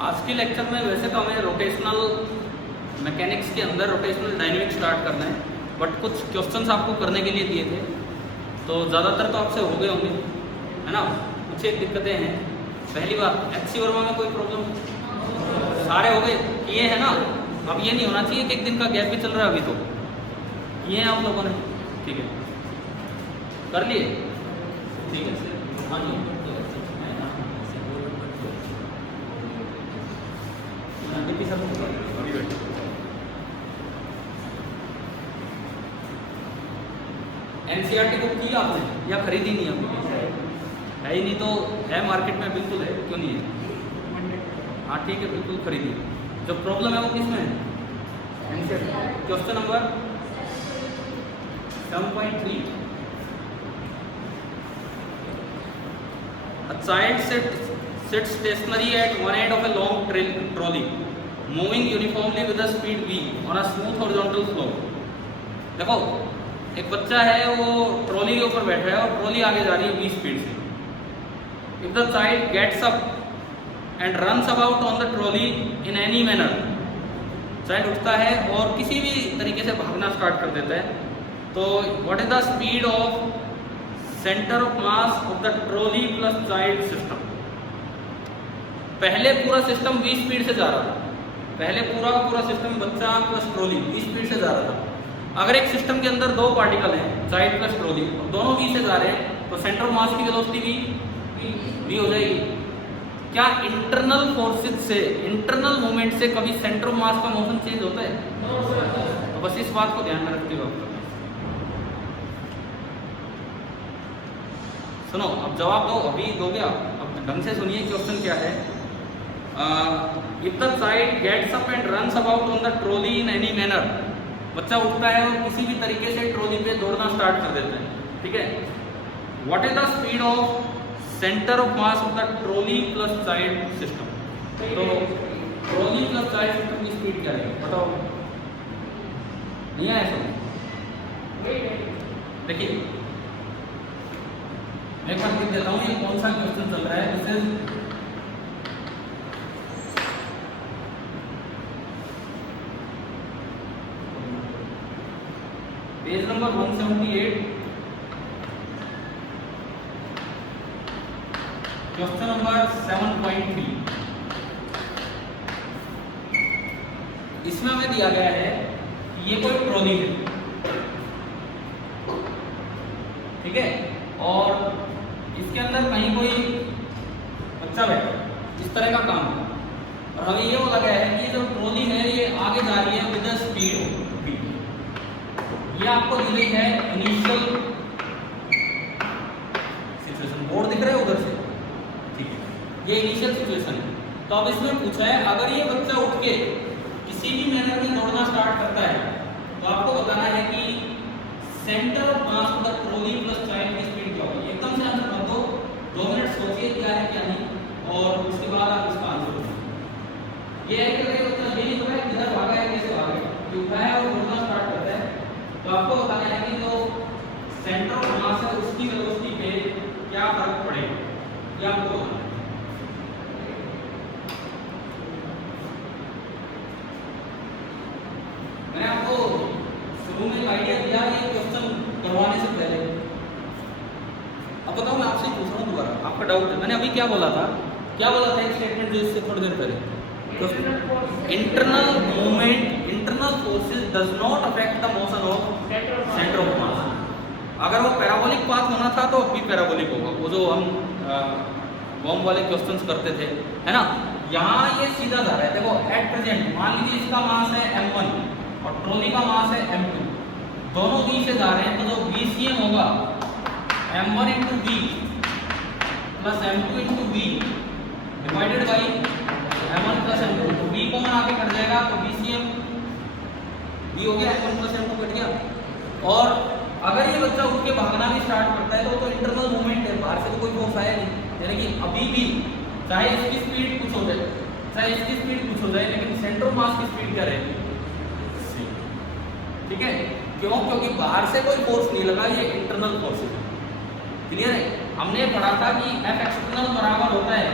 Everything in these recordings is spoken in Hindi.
आज के लेक्चर में वैसे तो हमें रोटेशनल मैकेनिक्स के अंदर रोटेशनल डायनेमिक्स स्टार्ट करना है, बट कुछ क्वेश्चंस आपको करने के लिए दिए थे, तो ज़्यादातर तो आपसे हो गए होंगे, है ना। कुछ एक दिक्कतें हैं। पहली बात, एचसी वर्मा में कोई प्रॉब्लम? सारे हो गए, किए हैं ना। अब ये नहीं होना चाहिए कि एक दिन का गैप भी चल रहा है, अभी तो किए हैं आप लोगों ने, ठीक है, कर लिए, ठीक है। हाँ जी, एनसीईआरटी बुक की आपने या खरीदी नहीं आपने? है ही नहीं तो है मार्केट में, बिल्कुल है, क्यों नहीं है। हाँ ठीक है, बिल्कुल खरीदिए। जो प्रॉब्लम है वो किस में है? NCERT question number 7.3। A child sits stationary at one end of a long trolley, moving uniformly with a speed v on a smooth horizontal floor. देखो, एक बच्चा है, वो ट्रॉली के ऊपर बैठा है और ट्रॉली आगे जा रही है 20 स्पीड से। If the child gets up and runs about on the trolley in any manner, child उठता है और किसी भी तरीके से भागना स्टार्ट कर देता है, तो what is the speed of centre of mass of the trolley plus child system? पहले पूरा सिस्टम 20 स्पीड से जा रहा था, पहले पूरा सिस्टम बच्चा प्लस ट्रॉली 20 स्पीड से जा रहा था। अगर एक सिस्टम के अंदर दो पार्टिकल हैं, चाइल्ड प्लस ट्रॉली, दोनों 20 से जा रहे हैं, तो सेंटर ऑफ मास की वेलोसिटी भी हो जाएगी। क्या इंटरनल फोर्सेस से, इंटरनल मूवमेंट से कभी सेंटर ऑफ मास का मोशन चेंज होता है? तो बस इस बात को ध्यान में रखते हुए आप सुनो, अब जवाब दो, अभी दोगे आप, अब ढंग से सुनिए क्वेश्चन क्या है। If the child gets up and runs about on the trolley in any manner, बच्चा उठता है और किसी भी तरीके से ट्रॉली पे दौड़ना स्टार्ट कर देता है, ठीक है। What is the speed of centre of mass of the trolley plus child system? तो ट्रॉली प्लस चाइल्ड सिस्टम की स्पीड क्या है बताओ? नहीं आया समझ? देखिए, मैं एक बार लिख देता हूँ ये कौन सा क्वेश्चन चल रहा है। जैसे पेज नंबर 178, क्वेश्चन नंबर 7.3। इसमें हमें दिया गया है कि ये कोई ट्रॉली है, ठीक है, और इसके अंदर कहीं कोई बच्चा बैठा, इस तरह का काम है, और हमें ये बोला गया है कि जो ट्रॉली है ये आगे जा रही है विद द स्पीड v। ये आपको दी गई है इनिशियल सिचुएशन, बोर्ड दिख रहा है उधर से, ठीक है, ये इनिशियल सिचुएशन है। तो अब इसमें पूछा है, अगर ये बच्चा उठ के किसी भी मैनर में दौड़ना स्टार्ट करता है, तो आपको बताना है कि centre of mass of the trolley plus child की स्पीड क्या होगी। एकदम से आंसर कर दो, 2 मिनट सोचिए क्या है क्या नहीं, और उसके बाद आप इसका आंसर दो। ये है कि अगर बच्चा ये नहीं पता है किधर भागा है, कैसे भागा है, ये उठा है और दौड़ना स्टार्ट करता है, तो आपको बताना है कि जो सेंटर ऑफ मास है उसकी वेलोसिटी पे क्या फर्क पड़ेगा, ये आपको बताना है। मैंने आपको शुरू में आइडिया दिया ये क्वेश्चन करवाने से पहले। अब बताओ, मैं आपसे पूछ रहा हूँ दोबारा, आपका डाउट है। मैंने अभी क्या बोला था एक स्टेटमेंट जो इससे थोड़ी देर पहले, internal movement, internal forces does not affect the motion of centre of mass. अगर वो पैराबोलिक पाथ होना था तो अभी पैराबोलिक होगा, वो जो हम बॉम्ब वाले क्वेश्चंस करते थे, है ना। यहाँ ये सीधा जा रहा है। देखो, एट प्रेजेंट मान लीजिए इसका मास है m1 और ट्रॉली का मास है m2, दोनों v से जा रहे हैं, तो जो VCM होगा m1 into v plus m2 into v divided by m1 plus m2, तो v कॉमन आके कट जाएगा, तो VCM v हो गया, m1 प्लस m2 कट गया। और अगर ये बच्चा उठ के भागना भी स्टार्ट करता है तो इंटरनल मूवमेंट है, बाहर से तो कोई फोर्स आया नहीं, यानी कि अभी भी चाहे इसकी स्पीड कुछ हो जाए, चाहे इसकी स्पीड कुछ हो जाए, लेकिन सेंटर ऑफ मास की स्पीड क्या रहेगी, ठीक है। क्यों? क्योंकि बाहर से कोई फोर्स नहीं लगा, ये इंटरनल फोर्स है। क्लियर है? हमने पढ़ा था कि F एक्सटर्नल बराबर होता है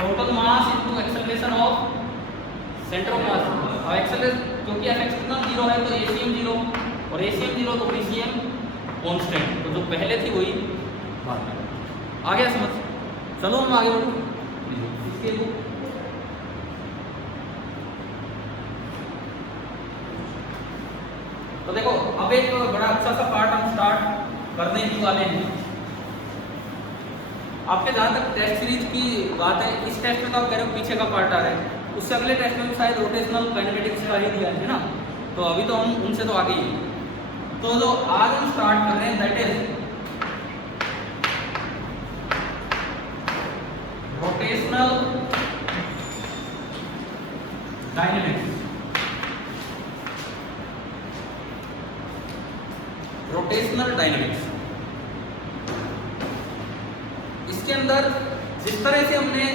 total mass into acceleration definition of centre of mass. अब एक्सेलरेशन क्योंकि एफएक्स कितना 0 है तो एसीएम 0 और एसीएम 0 तो बीसीएम कांस्टेंट, तो जो पहले थी वही बात है। आ गया समझ? चलो हम आगे बढ़ो इसके लिए। तो देखो अब एक बड़ा अच्छा सा पार्ट हम स्टार्ट करने ही वाले हैं। आपके जहां तक टेस्ट सीरीज की बात है, इस टेस्ट में तो आप कह रहे हो पीछे का पार्ट आ रहा है, उससे अगले टेस्ट में भी शायद रोटेशनल काइनेमेटिक्स का ही दिया है ना, तो अभी तो हम उनसे तो आगे ही। तो जो आज हम स्टार्ट कर रहे हैं that is rotational dynamics. Rotational dynamics, इसके अंदर जिस तरह से हमने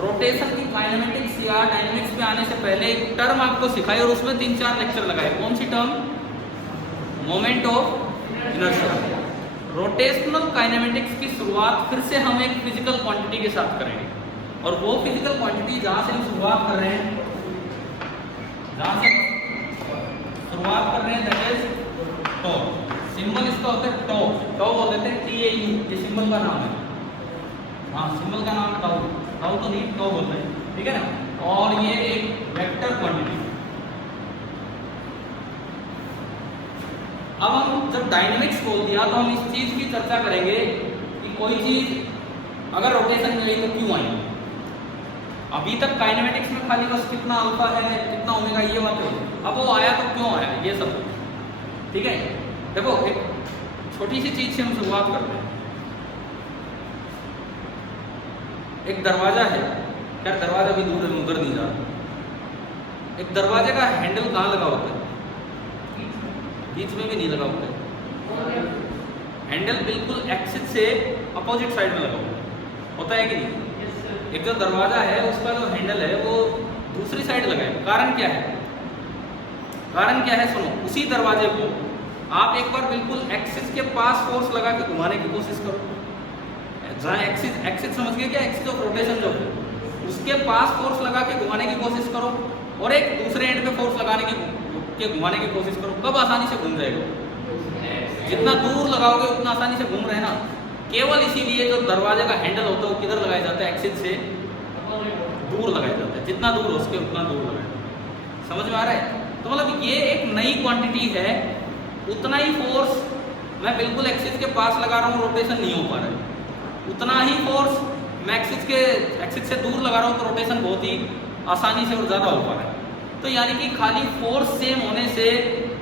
रोटेशन की काइनेमेटिक्स या डायनेमिक्स पे आने से पहले एक टर्म आपको सिखाई और उसमें 3-4 लेक्चर लगाए। कौन सी term? Moment of inertia. Rotational kinematics की शुरुआत फिर से हम एक फिजिकल क्वांटिटी के साथ करेंगे, और वो फिजिकल क्वांटिटी जहां से हम शुरुआत कर रहे हैं, दैट इज टॉ। सिंबल इसका होता है टॉ, टॉ बोल देते हैं TAU, ये सिंबल का नाम है। हाँ, सिंबल का नाम टाउ, टाउ तो नहीं टॉ बोलते हैं, ठीक है ना। और ये एक वेक्टर क्वांटिटी। अब हम जब डायनेमिक्स बोल दिया तो हम इस चीज की चर्चा करेंगे कि कोई चीज अगर रोटेशन में गई तो क्यों आई। अभी तक काइनेमेटिक्स में खाली बस कितना अल्फा है कितना ओमेगा ये बात है, अब वो आया तो क्यों आया ये सब, ठीक है। देखो एक छोटी सी चीज से हम शुरुआत करते हैं। एक दरवाजा है, क्या दरवाजा भी दूर उधर नहीं जा रहा। एक दरवाजे का हैंडल कहाँ लगा होता है? बीच में भी नहीं लगा होता है, हैंडल बिल्कुल एक्सिस से अपोजिट साइड में लगा होता है कि नहीं। एक जो दरवाजा है उसका जो हैंडल है वो दूसरी साइड लगा है। कारण क्या है? कारण क्या है सुनो, उसी दरवाजे को आप एक बार बिल्कुल एक्सिस के पास फोर्स लगा के घुमाने की कोशिश करो। जहाँ एक्सिस समझ गए क्या? एक्सिस ऑफ रोटेशन जो है उसके पास फोर्स लगा के घुमाने की कोशिश करो, और एक दूसरे एंड पे फोर्स लगाने के घुमाने की कोशिश करो। कब आसानी से घूम जाएगा? जितना दूर लगाओगे उतना आसानी से घूम रहे हैं ना। केवल इसीलिए जो दरवाजे का हैंडल होता है वो किधर लगाया जाता है? एक्सिस से दूर लगाया जाता है। जितना दूर हो सके उतना दूर लगाया। समझ में आ रहा है? तो मतलब ये एक नई क्वांटिटी है, उतना ही फोर्स मैं बिल्कुल एक्सिस के पास लगा रहा हूँ, रोटेशन नहीं हो पा रहा है। उतना ही फोर्स मैं एक्सिस से दूर लगा रहा हूँ तो रोटेशन बहुत ही आसानी से और ज़्यादा हो पा रहा है। तो यानी कि खाली फोर्स सेम होने से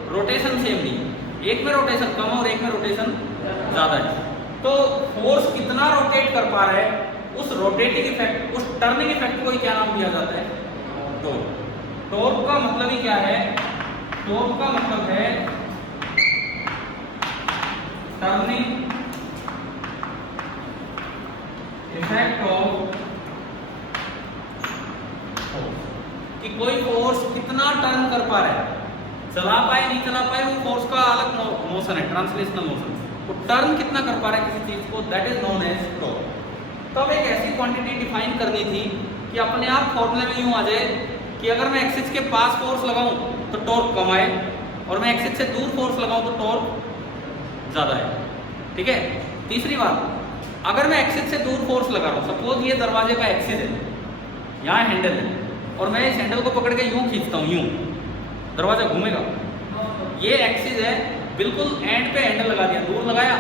रोटेशन सेम नहीं, एक में रोटेशन कम और एक में रोटेशन ज़्यादा है। तो फोर्स कितना रोटेट कर पा रहा है, उस रोटेटिंग इफेक्ट, उस टर्निंग इफेक्ट को ही क्या नाम दिया जाता है? टॉर्क। टॉर्क का मतलब ही क्या है? टॉर्क का मतलब है टर्निंग इफेक्ट ऑफ फोर्स, कि कोई फोर्स कितना टर्न कर पा रहा है, चला पाए नहीं चला पाए, वो फोर्स का अलग मोशन है, ट्रांसलेशनल मोशन। तो टर्न कितना कर पा रहा है किसी चीज को, that is known as torque. तब एक ऐसी क्वांटिटी डिफाइन करनी थी कि अपने आप फॉर्मूले में यूं आ जाए कि अगर मैं एक्सिस के पास फोर्स लगाऊं तो टॉर्क कम आए, और मैं एक्सिस से दूर फोर्स लगाऊं तो टॉर्क ज्यादा है, ठीक है। तीसरी बात, अगर मैं एक्सिस से दूर फोर्स लगा रहा हूँ, सपोज ये दरवाजे का एक्सिस है, यहाँ हैंडल है, और मैं इस हैंडल को पकड़ के यूं खींचता हूँ, यूं दरवाजा घूमेगा। ये एक्सिस है, बिल्कुल एंड पे हैंडल लगा दिया, दूर लगाया,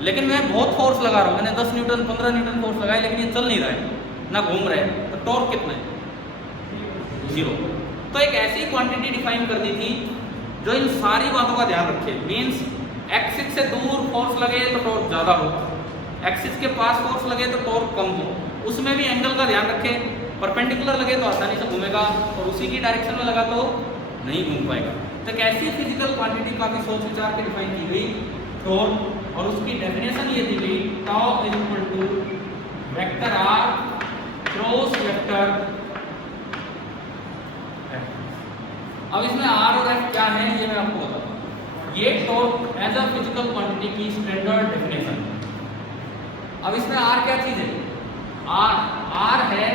लेकिन मैं बहुत फोर्स लगा रहा हूँ, मैंने 10 न्यूटन 15 न्यूटन फोर्स लगाया, लेकिन ये चल नहीं रहा है, ना घूम रहा है, तो टॉर्क कितना है? 0। तो एक ऐसी क्वांटिटी डिफाइन करनी थी जो इन सारी बातों का ध्यान रखे। मीन्स एक्सिस से दूर फोर्स लगे तो टॉर्क ज़्यादा हो, एक्सिस के पास फोर्स लगे तो टॉर्क कम हो, उसमें भी एंगल का ध्यान रखे। परपेंडिकुलर लगे तो आसानी से घूमेगा, और उसी की डायरेक्शन में लगा तो नहीं घूम पाएगा। तो कैसी फिजिकल क्वांटिटी काफी सोच विचार के डिफाइन की गई टॉर्क, और उसकी डेफिनेशन ये दी गई, tau is equal to vector R cross vector F. अब इसमें आर और एफ क्या है ये मैं आपको बताता हूँ। ये torque as a physical quantity की स्टैंडर्ड डेफिनेशन। अब इसमें आर क्या चीज है? आर है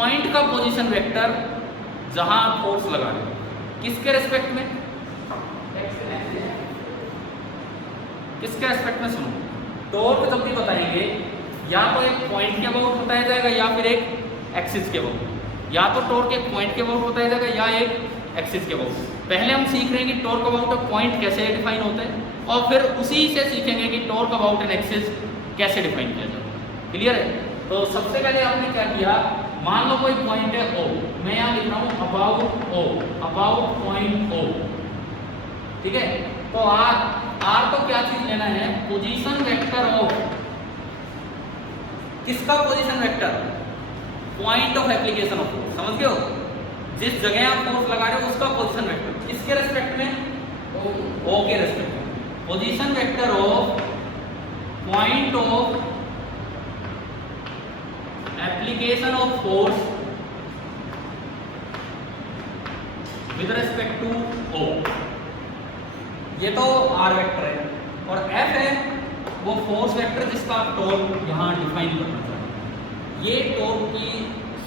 पॉइंट का पोजीशन वेक्टर जहां फोर्स लगा रहे हो, किसके रेस्पेक्ट में? किसके रेस्पेक्ट में? सुनो, टॉर्क जब भी बताएंगे या तो एक पॉइंट के अबाउट बताया जाएगा या फिर एक एक्सिस के अबाउट। या तो टॉर्क एक पॉइंट के अबाउट बताया जाएगा या एक एक्सिस के अबाउट। पहले हम सीख रहे हैं कि टॉर्क अबाउट अ पॉइंट कैसे डिफाइन होता है, और फिर उसी से सीखेंगे कि टॉर्क अबाउट एन एक्सिस कैसे डिफाइन किया जाता है। क्लियर है? तो सबसे पहले आपने क्या किया, मान लो कोई पॉइंट है O, मैं यहाँ लिख रहा हूँ about O, about point O, ठीक है? तो R तो क्या चीज लेना है, पोजीशन वेक्टर ऑफ, किसका position vector? Point of application of force. समझ गए हो? जिस जगह आप फोर्स लगा रहे हो उसका पोजीशन वेक्टर, किसके रेस्पेक्ट में? O के रेस्पेक्ट में। Position vector of point of application of force with respect to O। ये तो R वेक्टर है, और F है वो फोर्स वेक्टर जिसका आप टॉर्क यहाँ डिफाइन करना चाहते हैं। ये टॉर्क की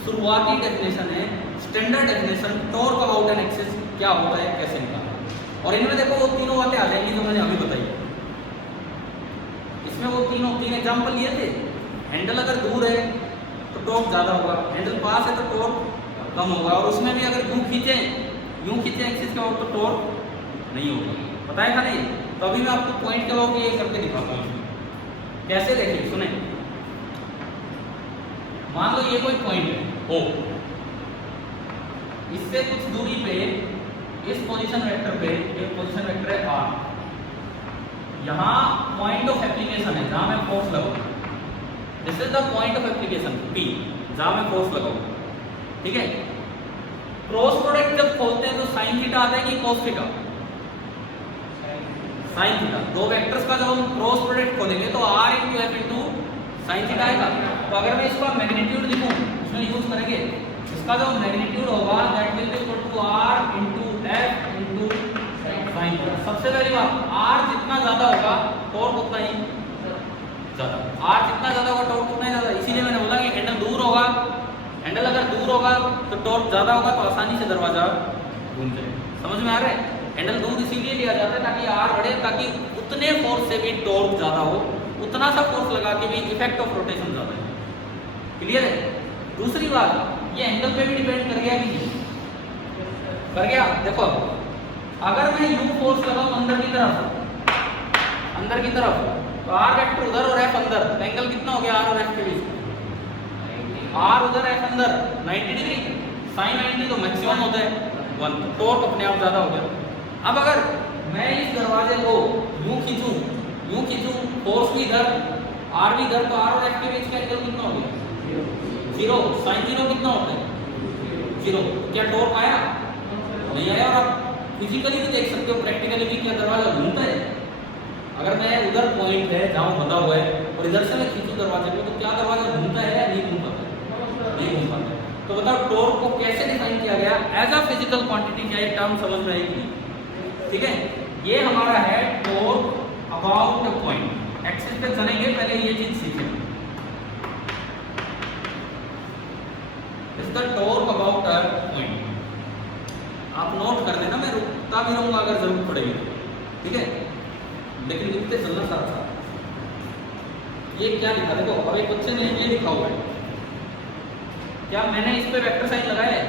शुरुआती डेफिनेशन है, standard definition torque about an axis क्या होता है, कैसे निकालना। और इनमें देखो वो तीनों बातें आ जाएंगी जो मैंने अभी बताई। इसमें वो तीन एग्जाम्पल लिए थे। हैंडल अगर दूर है तो टॉर्क ज़्यादा होगा, हैंडल पास है तो टॉर्क कम होगा, और उसमें भी अगर यूँ खींचे एक्सिस के और तो टॉर्क नहीं होगा। पता है खाली? तो अभी मैं आपको पॉइंट के अबाउट ये करके दिखाता हूँ। कैसे देखिए, सुने। मान लो ये कोई पॉइंट है O, इससे कुछ दूरी पे इस पोजीशन वेक्टर पे एक पोजीशन वेक्टर है R। यहाँ पॉइंट ऑफ एप्लीकेशन है जहां मैं फोर्स लगाऊंगा। This is the point of application P, जहां मैं फोर्स लगाऊंगा। ठीक है? क्रॉस प्रोडक्ट जब खोलते हैं तो साइन थीटा आता है कि कॉस थीटा? Sine theta. दो वेक्टर्स का जब हम क्रॉस प्रोडक्ट खोलेंगे तो R into F into sine theta आएगा। तो अगर मैं इसका मैग्नीट्यूड लिखूं, इसमें यूज करेंगे, इसका जो मैग्नीट्यूड होगा that will be equal to R into F into sine theta. सबसे पहली बात, R जितना ज्यादा होगा टॉर्क उतना ही ज्यादा। R जितना ज्यादा होगा टॉर्क उतना ही ज्यादा। इसीलिए मैंने बोला कि हैंडल दूर होगा, हैंडल अगर दूर होगा तो टॉर्क ज्यादा होगा, तो आसानी से दरवाजा घूम जाएगा। समझ में आ रहा है? हैंडल दूर इसीलिए लिया जाता है ताकि R बढ़े, ताकि उतने फोर्स से भी टॉर्क ज्यादा हो, उतना सा फोर्स लगा के भी इफेक्ट ऑफ रोटेशन ज्यादा है। क्लियर है? दूसरी बात, ये एंगल पे भी डिपेंड कर गया कि कर गया। देखो अगर मैं यू फोर्स लगाऊं अंदर की तरफ, तो R वेक्टर उधर और F अंदर, तो एंगल कितना हो गया R और F के बीच? R उधर F अंदर 90 डिग्री, साइन 90 तो मैक्सिमम होता है 1, टॉर्क अपने आप ज्यादा हो गया। अब अगर मैं इस दरवाजे को यूं खींचूं, फोर्स भी इधर, R भी इधर, तो R और F के बीच का एंगल कितना हो गया? 0। साइन 0 कितना होता है? 0। क्या टॉर्क आया? नहीं आया। और आप फिजिकली भी देख सकते हो, प्रैक्टिकली भी, क्या दरवाजा घूमता है? अगर मैं उधर पॉइंट है जहाँ बंधा हुआ है और इधर से मैं खींचूं दरवाजे को, तो क्या दरवाजा घूमता है या नहीं घूम पाता? नहीं घूम पाता। तो बताओ टॉर्क को कैसे डिफाइन किया गया एज अ फिजिकल क्वांटिटी? क्या एक टर्म समझ में आएगी? ठीक है? ये हमारा है torque about a point. Axis पे चलेंगे, पहले ये चीज सीखेंगे। इसका टॉर्क अबाउट अ पॉइंट आप नोट कर लेना, मैं रुकता भी रहूंगा अगर जरूरत पड़ेगी। ठीक है? लेकिन लिखते चलना साथ साथ। ये क्या लिखा? देखो अब एक बच्चे ने ये लिखा हुआ है, क्या मैंने इस पे वेक्टर साइन लगाया है?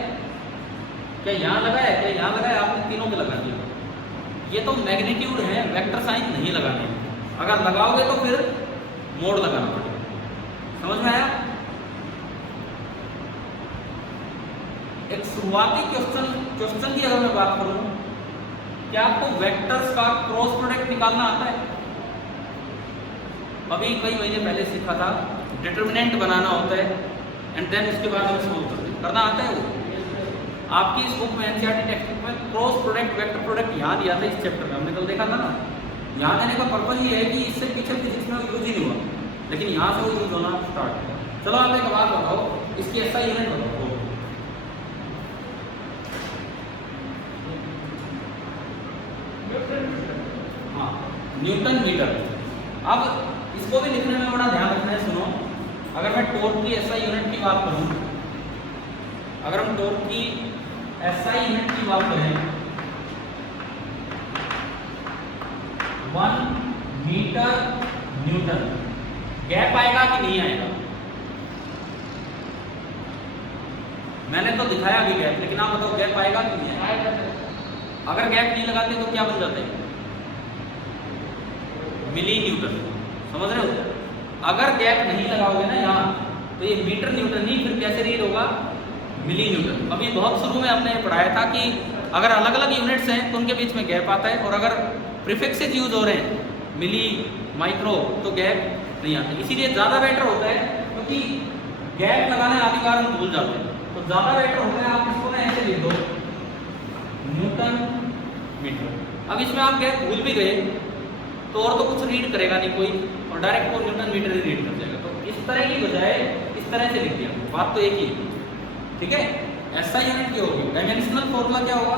क्या यहाँ लगाया है? क्या यहाँ लगाया? आपने तीनों पे लगा दिया। ये तो मैग्नीट्यूड है, वेक्टर साइन नहीं लगाने। अगर लगाओगे तो फिर मोड लगाना पड़ेगा। समझ में आया? एक शुरुआती क्वेश्चन की अगर मैं बात करूं, क्या आपको वेक्टर्स का क्रॉस प्रोडक्ट निकालना आता है? अभी कई महीने पहले सीखा था, डिटरमिनेंट बनाना होता है एंड देन उसके बाद हम सोल्व करना आता है। वो आपकी इस बुक में एनसीईआरटी टेक्स्ट बुक में क्रॉस प्रोडक्ट, वेक्टर प्रोडक्ट यहाँ दिया था इस चैप्टर में, हमने कल देखा था ना। यहाँ देने का पर्पज ये है कि इससे पीछे फिजिक्स में यूज ही नहीं हुआ, लेकिन यहाँ से वो यूज होना स्टार्ट हुआ। चलो आप एक बात बताओ, इसकी एसआई यूनिट बताओ। हाँ, न्यूटन मीटर। अब इसको भी लिखने में बड़ा ध्यान रखना है। सुनो, अगर मैं टॉर्क की एसआई यूनिट की बात करूं अगर हम टॉर्क की एसआई यूनिट की बात करें 1 मीटर न्यूटन, गैप आएगा कि नहीं आएगा? मैंने तो दिखाया अभी गैप, लेकिन आप बताओ गैप आएगा कि नहीं आएगा? अगर गैप नहीं लगाते तो क्या बन जाता है? मिली न्यूटन। समझ रहे हो? अगर गैप नहीं लगाओगे ना यहाँ, तो ये मीटर न्यूटन नहीं, फिर कैसे रीड होगा? मिली न्यूटन। अभी बहुत शुरू में हमने पढ़ाया था कि अगर अलग अलग यूनिट्स हैं तो उनके बीच में गैप आता है, और अगर प्रीफिक्सेस यूज हो रहे हैं मिली, माइक्रो, तो गैप नहीं आता। इसीलिए ज़्यादा बेटर होता है, क्योंकि गैप लगाने आदि बार हम भूल जाते हैं, तो ज़्यादा बेटर होता है आप इसको ना ऐसे लिख दो, न्यूटन मीटर। अब इसमें आप गैप भूल भी गए तो और तो कुछ रीड करेगा नहीं कोई, और डायरेक्ट वो न्यूटन मीटर ही रीड कर जाएगा। तो इस तरह की बजाय इस तरह से लिख दिया, बात तो एक ही, ठीक है? ऐसा यूनिट क्या होगी? डायमेंशनल फॉर्मूला क्या होगा?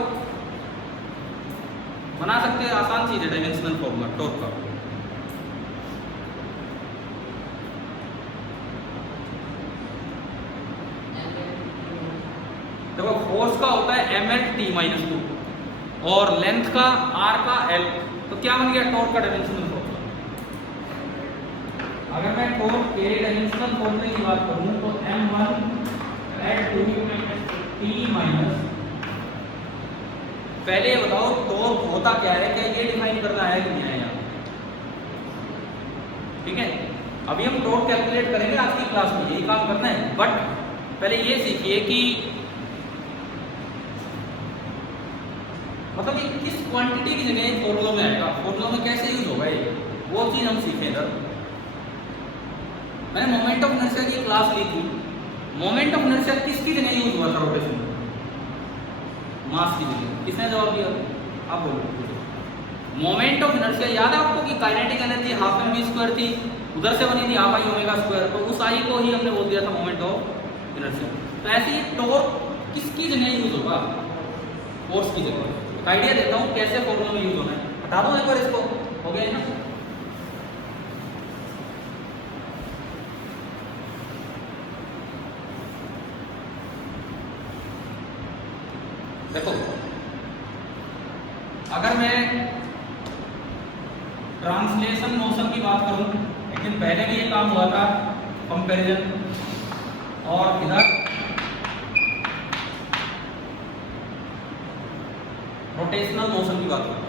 बना सकते हैं, आसान चीज है डायमेंशनल फॉर्मूला टॉर्क का। देखो फोर्स का होता है mL/t-2 और लेंथ का r का l, तो क्या बन गया टॉर्क का डायमेंशनल फॉर्मूला? अगर मैं टॉर्क के डायमेंशनल फॉर्मूले की बात करूं तो m1/2t-, पहले ये बताओ टॉर्क होता क्या है, क्या ये डिफाइन करना है कि नहीं है यहाँ? ठीक है, अभी हम टॉर्क कैलकुलेट करेंगे आज की क्लास में, यही काम करना है। बट पहले ये सीखिए कि मतलब ये किस क्वांटिटी की जगह फॉर्मूला में आएगा, फॉर्मूला में कैसे यूज होगा ये, वो चीज हम सीखें इधर। मैंने मोमेंट ऑफ इनर्शिया की क्लास ली थी। मोमेंट ऑफ इनर्शिया किसकी जगह यूज हुआ था रोटेशन में? मास की जगह। किसने जवाब दिया? आप बोलो। मोमेंट ऑफ इनर्शिया याद है आपको कि kinetic energy half M V square थी, उधर से बनी थी हाफ आई ओमेगा स्क्वायर, तो उस आई को ही हमने बोल दिया था मोमेंट ऑफ इनर्शिया। तो ऐसे ही टॉर्क किसकी जगह यूज होगा? फोर्स की जगह। आइडिया देता हूं कैसे फॉर्मूला में यूज होना है, हटा दो एक बार इसको, हो गया ना? देखो अगर मैं ट्रांसलेशन मोशन की बात करूं, एक दिन पहले भी ये काम हुआ था, कंपैरिजन, और इधर रोटेशनल मोशन की बात करूं,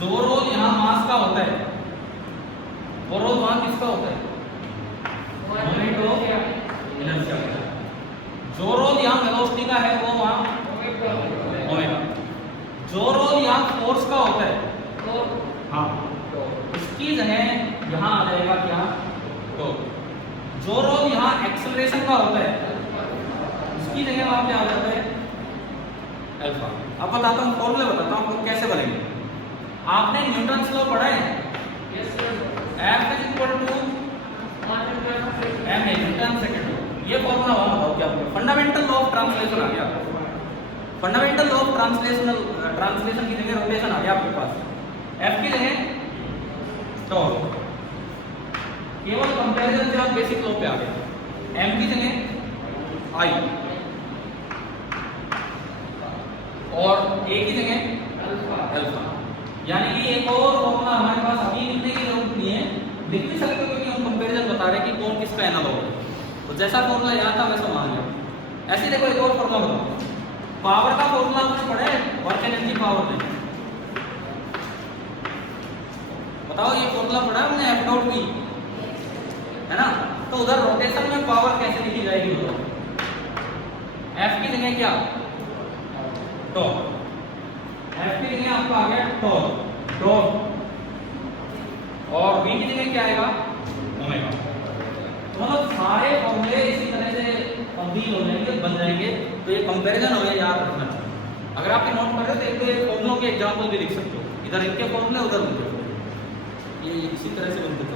जो रोल यहां मास का होता है वो रोल वहां किसका होता है? मोमेंट ऑफ इनर्शिया का। जो रोल यहां वेलोसिटी का है वो वहां ओमेगा। जो रोल यहां फोर्स का होता है तो हाँ, इसकी जगह यहां आ जाएगा क्या? तो जो रोल यहां एक्सेलरेशन का होता है उसकी जगह वहां पे आ जाता है अल्फा। अब बताता हूँ, फॉर्मूले बताता हूँ कैसे बनेंगे। आपने न्यूटन्स लॉ पढ़ा है? F is equal to ma Newton second. ये फॉर्मूला वहां बताओ क्या? फंडामेंटल लॉ ऑफ ट्रांसलेशन आ गया। फंडामेंटल लॉ ऑफ ट्रांसलेशन की जगह रोटेशन आ गया आपके पास। F की जगह टॉर्क, केवल कंपैरिजन से आप बेसिक लॉ पे आ गए। M की जगह I और A की जगह अल्फा। यानी कि एक और फॉर्मूला हमारे पास अभी लिखने की जरूरत नहीं है, लिख भी सकते हो क्योंकि हम कंपैरिजन बता रहे हैं कि कौन किसका एनालॉग है। तो जैसा फॉर्मूला यहाँ था वैसा मान लिया। ऐसे देखो एक और फॉर्मूला बताओ, पावर का फॉर्मूला आपने पढ़ा है? वर्क एनर्जी पावर में बताओ, ये फॉर्मूला पढ़ा है हमने? F डॉट V है ना? तो उधर रोटेशन में पावर कैसे लिखी जाएगी बताओ? F की जगह क्या? टॉर्क। F की जगह आपका आ गया टॉर्क, टॉर्क, और V की जगह क्या आएगा? ओमेगा। तो मतलब सारे फॉर्मूले इसी तरह से तब्दील हो जाएंगे, बन जाएंगे। तो ये कंपैरिजन हो गया, याद रखना चाहिए। अगर आप नोट कर रहे हो तो एक दो फॉर्मूलों के एग्जांपल भी लिख सकते हो, इधर इनके फॉर्मूले उधर उनके फॉर्मूले, ये इसी तरह से बनते थे।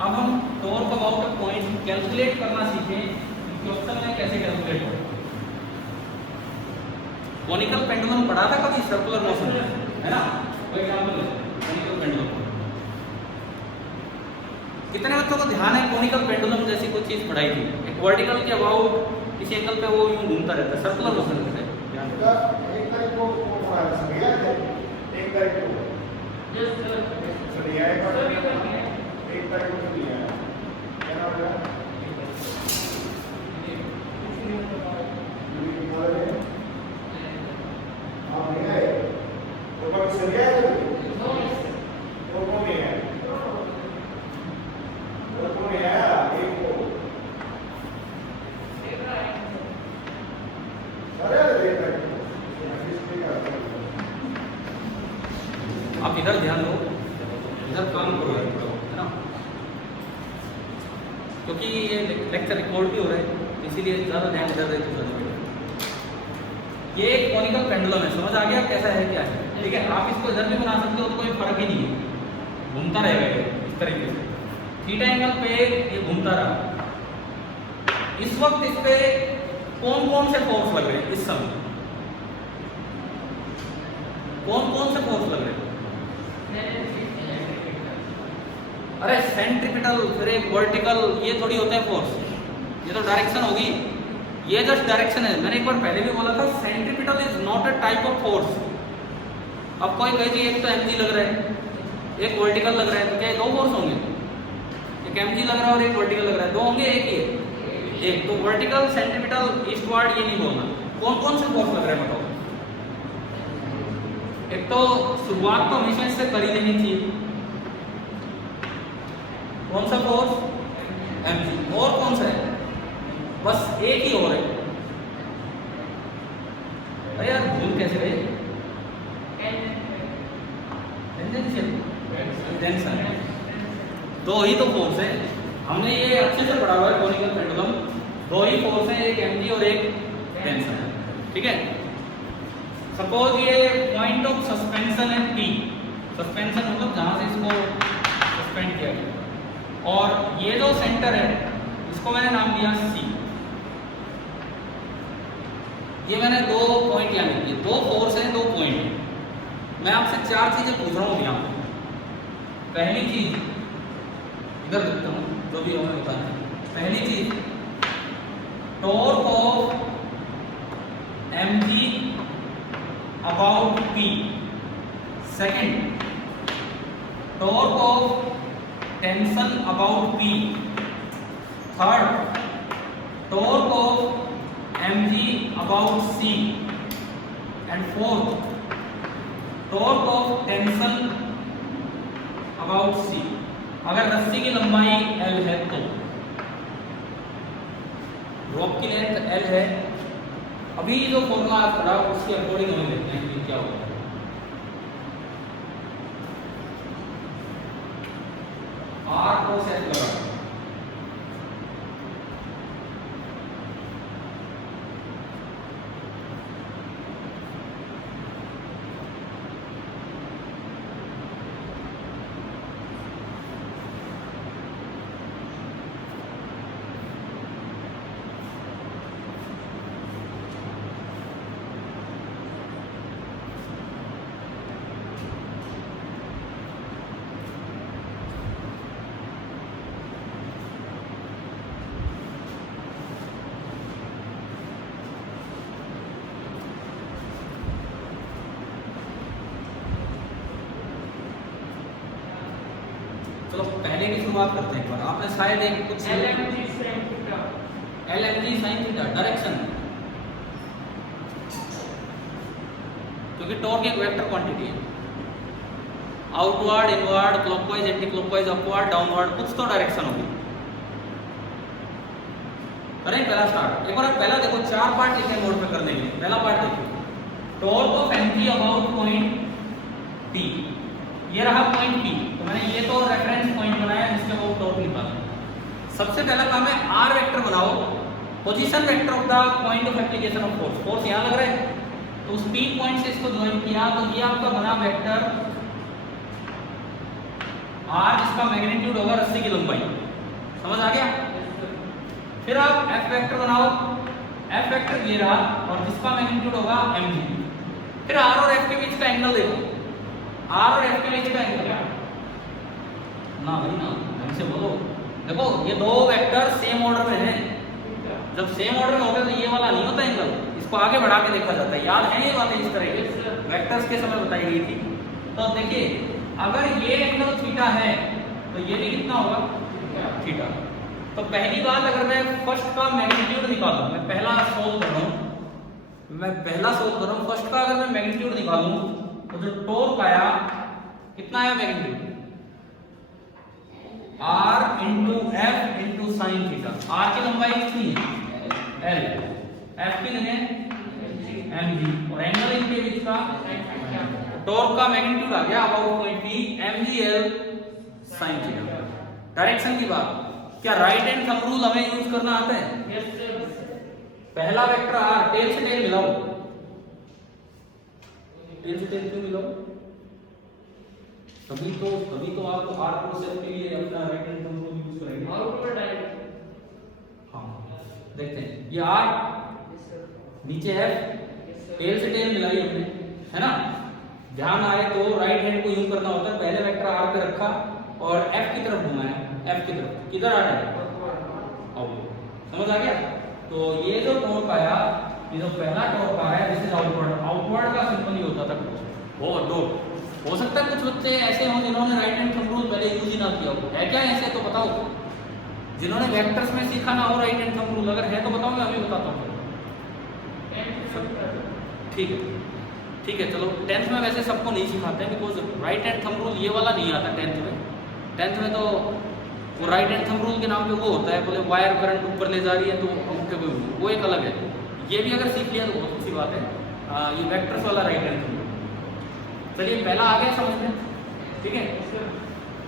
अब हम torque about a point calculate करना सीखें, क्वेश्चन में कैसे कैलकुलेट हो। कोनिकल पेंडुलम पढ़ा था कभी सर्कुलर मोशन में, है ना? कोई एग्जांपल है कोनिकल पेंडुलम। कितने बच्चों को ध्यान है कोनिकल पेंडुलम जैसी कोई चीज पढ़ाई थी? एक वर्टिकल के अबाउट किसी एंगल पे वो यूं घूमता रहता है, सर्कुलर मोशन रहता है। एक तारीख को सरिया है, एक तारीख को सरिया है, एक तारीख को सरिया है, क्या नाम है? आप नहीं आए तो बाकी सरिया है, तो कौन नहीं है? तो कौन नहीं आया? एक को आप इधर ध्यान दो, इधर काम करो, है ना? क्योंकि ये लेक्चर रिकॉर्ड भी हो रहा है, इसीलिए ज़्यादा ध्यान इधर दे तो ये एक कोनिकल पेंडुलम है, समझ आ गया कैसा है क्या है? ठीक है, आप इसको इधर भी बना सकते हो तो कोई फर्क ही नहीं है, घूमता रहेगा ये इस तरीके से। थीटा एंगल पे ये घूमता रहा। इस वक्त इस पे कौन कौन से फोर्स लग रहे हैं इस समय? कौन कौन से फोर्स लग रहे हैं? अरे सेंट्रीपिटल, फिर एक वर्टिकल, ये थोड़ी होता है फोर्स, ये तो डायरेक्शन होगी, ये जस्ट डायरेक्शन है। मैंने एक बार पहले भी बोला था centripetal is not a type of force. अब कोई कहे जी एक तो mg लग रहा है, एक वर्टिकल लग रहा है, तो क्या दो फोर्स होंगे? एक mg लग रहा है और एक वर्टिकल लग रहा है, दो होंगे एक ही है? एक तो वर्टिकल सेंट्रीपिटल ईस्टवर्ड ये नहीं बोलना। कौन कौन से फोर्स लग रहे हैं बताओ? एक तो शुरुआत तो हमेशा इससे कर ही लेनी चाहिए, कौन सा फोर्स? mg। और कौन सा है? बस एक ही और है। अरे यार भूल कैसे गए? टेंशन। दो ही तो फोर्स है, हमने ये अच्छे से पढ़ा हुआ है कोनिकल पेंडुलम। दो ही फोर्स है, एक mg और एक टेंशन, ठीक है? सपोज ये पॉइंट ऑफ सस्पेंशन है P, सस्पेंशन मतलब जहां से इसको सस्पेंड किया गया, और ये जो सेंटर है इसको मैंने नाम दिया C। ये मैंने दो पॉइंट याद किए, दो फोर्स हैं, दो पॉइंट। मैं आपसे चार चीजें पूछ रहा हूँ यहाँ पे। पहली चीज इधर लिखता हूँ, जो भी हमें बताना है। पहली चीज torque of mg about P। Second torque of tension about P। Third torque of mg about C। And fourth torque of tension about C। अगर रस्सी की लंबाई L है तो रॉप की लेंथ L है। अभी जो फॉर्मूला आप पढ़ा उसके अकॉर्डिंग हम देखते हैं कि क्या होगा। R cos H लगा, चलो पहले की शुरुआत करते हैं एक बार। आपने शायद एक कुछ LMG sin थीटा डायरेक्शन, क्योंकि टॉर्क एक वेक्टर क्वांटिटी है। Outward, inward, clockwise, anti clockwise, upward, downward, कुछ तो डायरेक्शन होगी। करें पहला स्टार्ट। एक बार पहला देखो, चार पार्ट लिखे मोड पे करने के लिए। पहला पार्ट देखो, torque of mg about point P। ये रहा पॉइंट P, तो मैंने ये तो रेफरेंस पॉइंट बनाया जिसके वो टॉर्क निकाला। सबसे पहला काम है R वेक्टर बनाओ, position vector of the point of application of force. Force यहाँ लग रहा है तो उस P पॉइंट से इसको ज्वाइन किया, तो ये आपका बना वेक्टर आर जिसका मैग्नीट्यूड होगा रस्सी की लंबाई। समझ आ गया? फिर आप एफ वेक्टर बनाओ, एफ वेक्टर ये रहा और जिसका मैग्नीट्यूड होगा mg। फिर आर और एफ के बीच का एंगल देखो, आर और एफ के बीच का एंगल ना भाई ना ढंग से बोलो। देखो ये दो वेक्टर सेम ऑर्डर में हैं, जब सेम ऑर्डर में होते तो ये वाला नहीं होता एंगल, इसको आगे बढ़ा के देखा जाता है। याद है ये बातें इस तरह के वेक्टर्स के समय बताई गई थी। तो देखिए अगर ये एंगल थीटा है तो ये भी कितना होगा थीटा। तो पहली बात अगर मैं फर्स्ट का मैग्नीट्यूड निकालूं, मैं पहला सोल्व कर रहा हूं, फर्स्ट का अगर मैं मैग्नीट्यूड निकालूं तो जो टॉर्क आया कितना है magnitude r into F into sine theta. r की लंबाई कितनी है l, f की जगह mg और एंगल इनके बीच का टॉर्क का मैग्नीट्यूड आ गया about point p mgl sign theta. Direction की बात, क्या राइट हैंड थंब रूल हमें यूज करना आता है? पहला वेक्टर r, टेल से टेल मिलाओ, टेल से टेल क्यों मिलाओ? कभी तो आप r प्रोसेस के लिए अपना right hand thumb rule use करेंगे। और ऊपर डायरेक्ट, हाँ देखते हैं, ये r नीचे f, टेल से टेल मिलाई हमने, है ना? ध्यान आए तो राइट हैंड को यूं करना होता है, पहले वेक्टर r पे रखा और f की तरफ घुमाया, f की तरफ, किधर आ रहा है? आउटवर्ड। समझ आ गया? तो ये जो टॉर्क आया, ये जो पहला टॉर्क आया दिस इज आउटवर्ड। आउटवर्ड का सिंपल ही होता था वो डॉट। हो सकता है कुछ बच्चे ऐसे हों जिन्होंने राइट हैंड थंब रूल पहले यूज ही ना किया हो, है क्या ऐसे? तो बताओ, जिन्होंने वेक्टर्स में सीखा ना हो राइट हैंड थंब रूल, अगर है तो बताओ, मैं अभी बताता हूँ। ठीक है चलो, 10th में वैसे सबको नहीं सिखाते हैं because right hand thumb rule ये वाला नहीं आता 10th में तो वो राइट हैंड थंब रूल के नाम पे वो होता है, बोले वायर करंट ऊपर ले जा रही है तो अंगूठे पे वो एक अलग है। ये भी अगर सीख लिया तो बहुत अच्छी बात है। ये वेक्टर्स वाला राइट हैंड थंब रूल, चलिए पहला आ गया समझ में, ठीक है?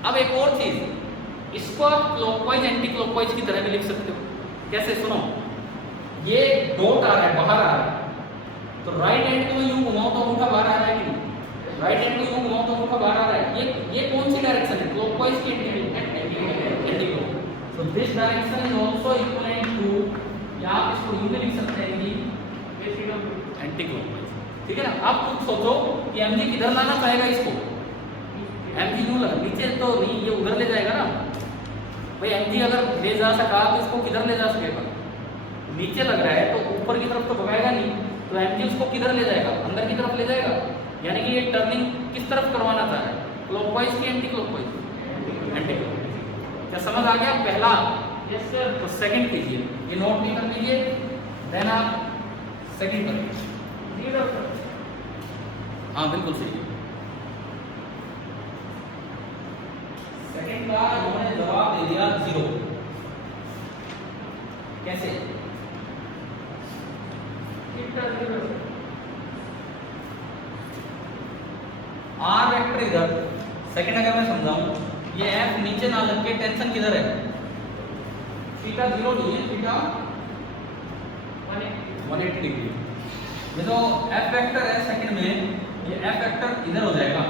अब एक और चीज, इसको आप क्लॉकवाइज एंटी क्लॉकवाइज की तरह भी लिख सकते हो। कैसे? सुनो, ये डॉट आ रहा है, बाहर आ रहा है, तो राइट हैंड को यूं घुमाओ तो अंगूठा बाहर आ रहा है कि नहीं? राइट हैंड को यूं घुमाओ तो अंगूठा बाहर आ रहा है। ये कौन सी डायरेक्शन है? क्लॉकवाइज की anti clockwise. So this direction is also equivalent to, या आप इसको यूं भी लिख सकते हैं कि एंटी क्लॉकवाइज, ठीक है ना? आप खुद सोचो कि mg किधर लाना चाहेगा इसको, mg यूं लगा, नीचे तो नहीं, ये उधर ले जाएगा ना भाई। mg अगर ले जा सका तो इसको किधर ले जा सकेगा? नीचे लग रहा है तो ऊपर की तरफ तो भगाएगा नहीं, तो mg उसको किधर ले जाएगा? अंदर की तरफ ले जाएगा। यानी कि ये टर्निंग किस तरफ करवाना चाह रहा है? क्लॉकवाइज की एंटी क्लॉकवाइज? Anti clockwise. क्या समझ आ गया? पहला। Yes sir. तो सेकंड कीजिए, ये नोट नहीं कर लीजिए, देन आप सेकंड करिए। हाँ बिल्कुल सही है। सेकंड का उन्होंने जवाब दे दिया 0। कैसे? आर वेक्टर इधर, सेकंड अगर मैं समझाऊं, ये एफ नीचे ना लग के टेंशन किधर है? थीटा 0 नहीं है, थीटा 180 डिग्री। ये जो एफ वेक्टर है सेकंड में, ये एफ वेक्टर इधर हो जाएगा,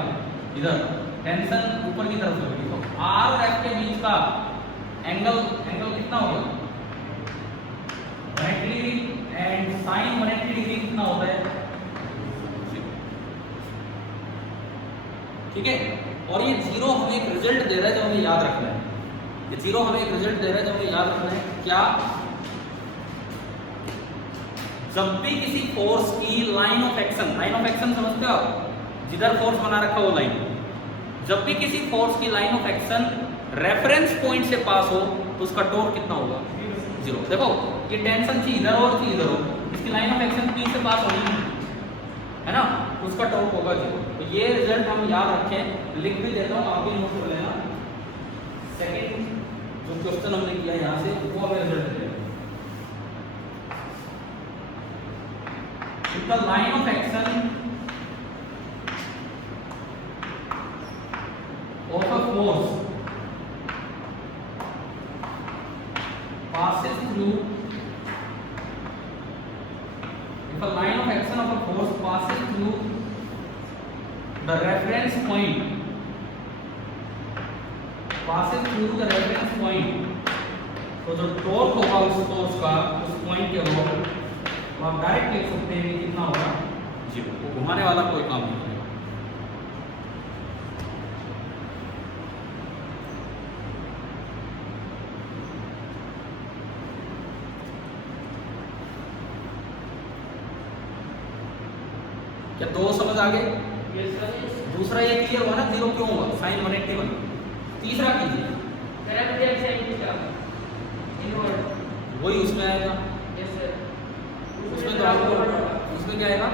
इधर टेंशन ऊपर की तरफ होगी। तो आर और एफ के बीच का एंगल कितना होगा? 180 डिग्री एंड साइन 180 डिग्री कितना होता है? ठीक है? और ये 0 हमें एक रिजल्ट दे रहा है जो हमें याद रखना है। ये 0 हमें एक रिजल्ट दे रहा है जो हमें याद रखना है। क्या? जब भी किसी फोर्स की लाइन ऑफ एक्शन समझते हो आप? जिधर फोर्स बना रखा वो लाइन, जब भी किसी फोर्स की line of action reference point से पास हो तो उसका टॉर्क कितना होगा? 0। देखो ये टेंशन थी इधर और थी इधर हो, इसकी लाइन ऑफ एक्शन P से पास होनी है ना, तो उसका टॉर्क होगा 0। तो ये रिजल्ट हम याद रखें, लिख भी देता हूँ, आप भी नोट कर लेना। सेकंड जो क्वेश्चन हमने किया यहाँ से वो हमें रिजल्ट देगा। If the line of action of a force passes through, if a line of action of a force passes through the reference point passes through the reference point, तो जो टॉर्क होगा उस फोर्स का उस पॉइंट के अबाउट तो आप डायरेक्ट लिख सकते हैं कि कितना होगा, 0। वो घुमाने वाला कोई काम नहीं करेगा। क्या दो समझ आ गए? दूसरा ये क्लियर हुआ ना, 0 क्यों हुआ, साइन 181। तीसरा कीजिए, वही उसमें आएगा, उसमें तो आपको उसमें क्या आएगा,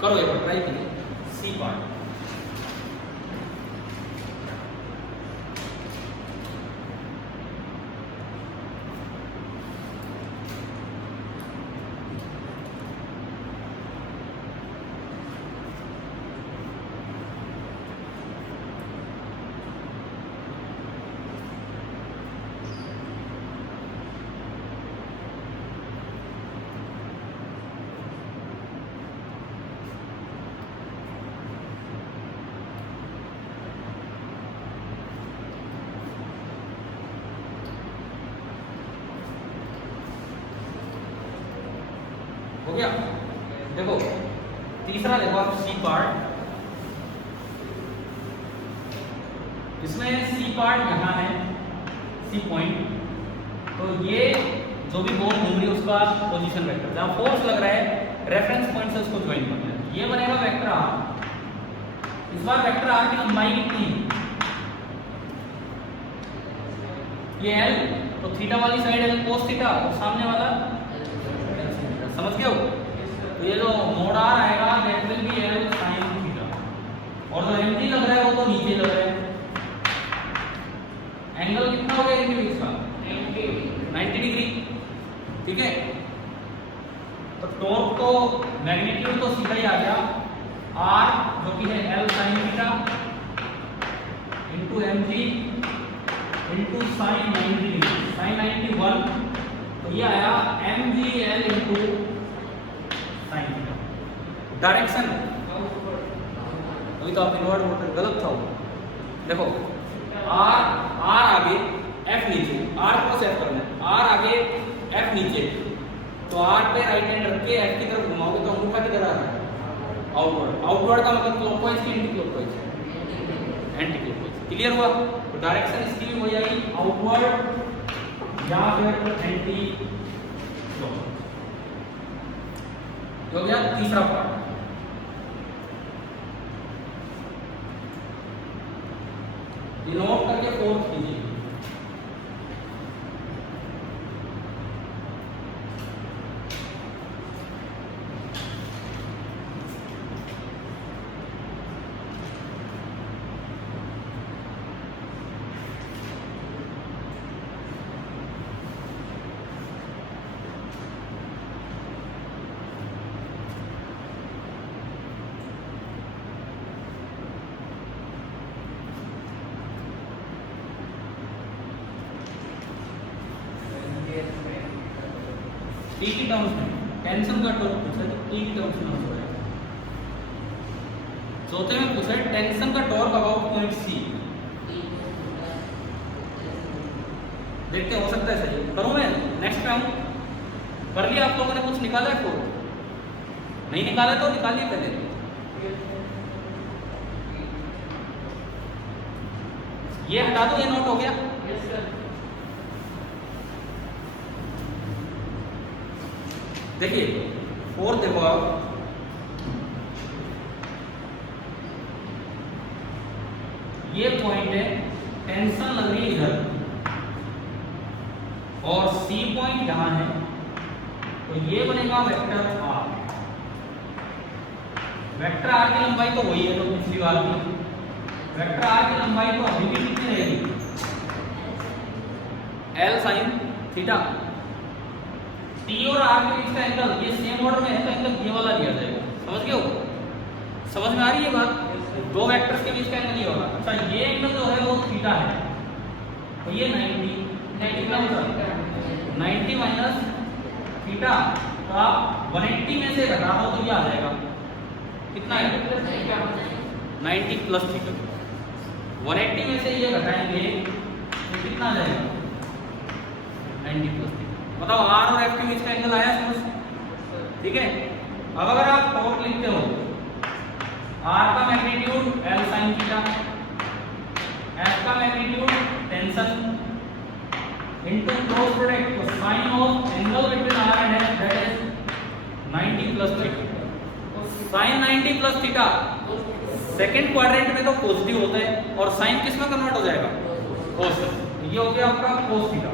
करो एक बार ट्राई कीजिए। सी पार्ट हो गया। देखो तीसरा देखो आप, सी पार्ट, इसमें सी पार्ट यहाँ है, सी पॉइंट, तो ये जो भी बॉल घूम रही है उसका पोजीशन वेक्टर, जहाँ फोर्स लग रहा है रेफरेंस पॉइंट से उसको ज्वाइन करना है, ये बनेगा वेक्टर आर। इस बार वेक्टर आर की लंबाई कितनी, ये एल, तो थीटा वाली साइड एल कोस थीटा और सामने वाला, समझ गए हो? तो ये जो मोड आर आएगा that will B L sine theta, और जो एमटी लग रहा है वो तो नीचे लग रहा है। एंगल कितना हो गया इनके बीच का, 90 डिग्री, ठीक है। तो टॉर्क तो मैग्नीट्यूड तो सीधा ही आ गया, आर जो कि है L sine theta into M G into sine 90 degree, sine 91, तो ये आया M G L into sine theta. Direction अभी तो आप इन्वर्ट मोटर गलत था वो, देखो आर आगे एफ नीचे, आर क्रॉस एफ करना है, आर आगे एफ नीचे, तो आर पे राइट हैंड रख के एफ की तरफ घुमाओगे तो अंगूठा किधर आ रहा है, आउटवर्ड। आउटवर्ड का मतलब क्लॉकवाइज की anti clockwise, anti clockwise. Clear हुआ? तो डायरेक्शन इसकी भी हो जाएगी आउटवर्ड या फिर एंटी क्लॉकवाइज। हो गया तीसरा पार्ट। ये नोट करके फोर्थ कीजिए। टी की टर्म्स में टेंशन का टॉर्क पूछा तो टी की टर्म्स में हो जाएगा। चौथे में पूछा है टेंशन का टॉर्क अबाउट पॉइंट सी। देखते हो सकता है सही, करूं मैं नेक्स्ट में आऊं। कर लिया आप लोगों ने, कुछ निकाला है फोर, नहीं निकाला तो निकालिए पहले। ये हटा दो, ये नोट हो गया। देखिए फोर्थ देखो आप, ये पॉइंट है, टेंशन लग रही है इधर और सी पॉइंट यहां है, तो ये बनेगा वेक्टर आर। वेक्टर आर की लंबाई तो वही है जो पिछली बार की। वेक्टर आर की लंबाई तो अभी भी कितनी रहेगी, एल साइन थीटा। टी और आर के बीच का एंगल ये सेम ऑर्डर में है तो एंगल ये वाला लिया जाएगा। समझ गए हो? समझ में आ रही है बात? दो वेक्टर्स के बीच का एंगल ये होगा। अच्छा ये एंगल जो है वो थीटा है, तो ये 90 कितना होगा, 90 माइनस थीटा, तो आप 180 में से घटा दो तो ये आ जाएगा कितना है, 90 प्लस थीटा। 180 में से ये घटाएंगे तो कितना आ जाएगा 90 प्लस थीटा। बताओ आर और एफ के बीच का एंगल आया समझ? ठीक है। अब अगर आप टॉर्क लिखते हो आर का magnitude L sine theta, F का magnitude tension into cross product तो sine of angle between R and F that is 90 plus theta. तो sine 90 plus theta second quadrant में तो पॉजिटिव होता है और साइन किस में कन्वर्ट हो जाएगा कोस में। ये हो गया आपका कोस थीटा।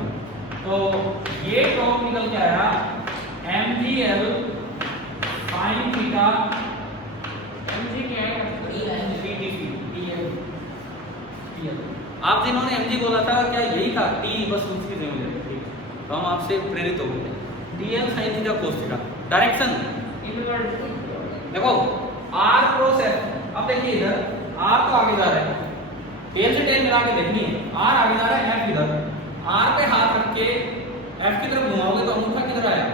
तो ये टॉर्क निकल के आया mgl sin थीटा mg क्या है आप जिन्होंने mg बोला था क्या यही था t बस उसकी जगह ले ली तो हम आपसे प्रेरित हो गए dl sin theta cos theta. Direction देखो r क्रॉस f। अब देखिए इधर r तो आगे जा रहा है टेल से टेल मिला के देखनी है r आगे जा रहा है f इधर r पे हाथ रख के f की तरफ घुमाओगे तो अंगूठा किधर आएगा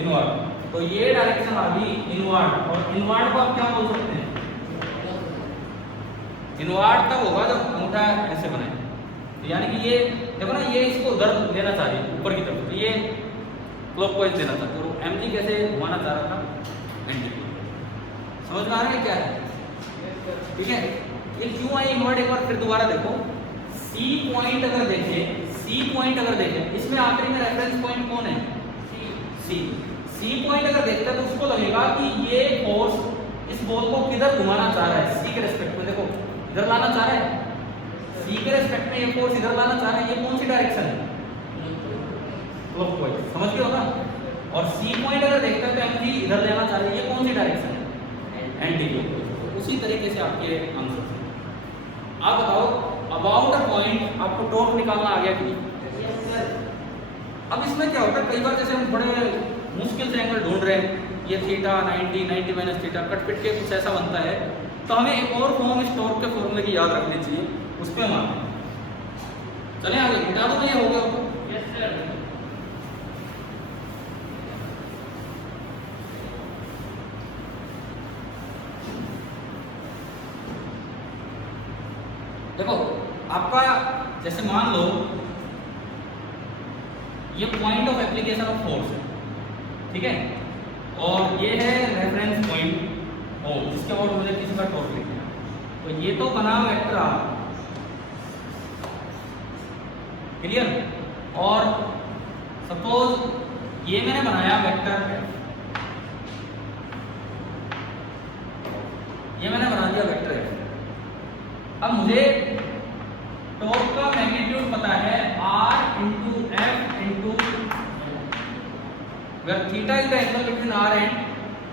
इनवर्ड। तो ये डायरेक्शन आ गई इनवर्ड और इनवर्ड को आप क्या बोल सकते हैं इनवर्ड तब होगा जब अंगूठा ऐसे बने। तो यानी कि ये देखो ना ये इसको उधर लेना चाह रही है ऊपर की तरफ तो ये क्लॉकवाइज लेना चाहते हो। mg कैसे घुमाना चाह रहा था 90 समझ में आ रहा है क्या है? ठीक है। ये क्यों आई इनवर्ड एक बार फिर दोबारा देखो C पॉइंट अगर देखें इसमें आखिरी में रेफरेंस पॉइंट कौन है C पॉइंट अगर देखते हैं तो उसको लगेगा कि ये फोर्स इस बॉल को किधर घुमाना चाह रहा है C के रेस्पेक्ट में। देखो इधर लाना चाह रहा है C के रेस्पेक्ट में ये फोर्स इधर लाना चाह रहा है। ये कौन सी डायरेक्शन है क्लॉकवाइज समझ गए हो ना। और C पॉइंट अगर देखते हैं तो mg इधर लेना चाह रहा है। ये कौन सी डायरेक्शन है एंटी क्लॉकवाइज। उसी तरीके से आपके आंसर आप बताओ अबाउट अ पॉइंट आपको टॉर्क निकालना आ गया कि अब इसमें क्या होता है कई बार जैसे हम बड़े मुश्किल से एंगल ढूंढ रहे हैं ये थीटा 90 माइनस थीटा कट पिट के कुछ ऐसा बनता है तो हमें एक और फॉर्म इस टॉर्क के फॉर्मूले की याद रखनी चाहिए उस पर हम आते हैं। चलें आगे मिटा दो ये हो गया यस सर। देखो आपका जैसे मान लो ये point of application of force है ठीक है और ये है रेफरेंस पॉइंट ओ जिसके बाद मुझे किसी का टॉर्क लिखना है। तो ये तो बना वेक्टर आर क्लियर और सपोज ये मैंने बनाया वेक्टर ये मैंने बना दिया वेक्टर है। अब मुझे टॉर्क का मैग्नीट्यूड पता है r into F into where theta is the angle between r and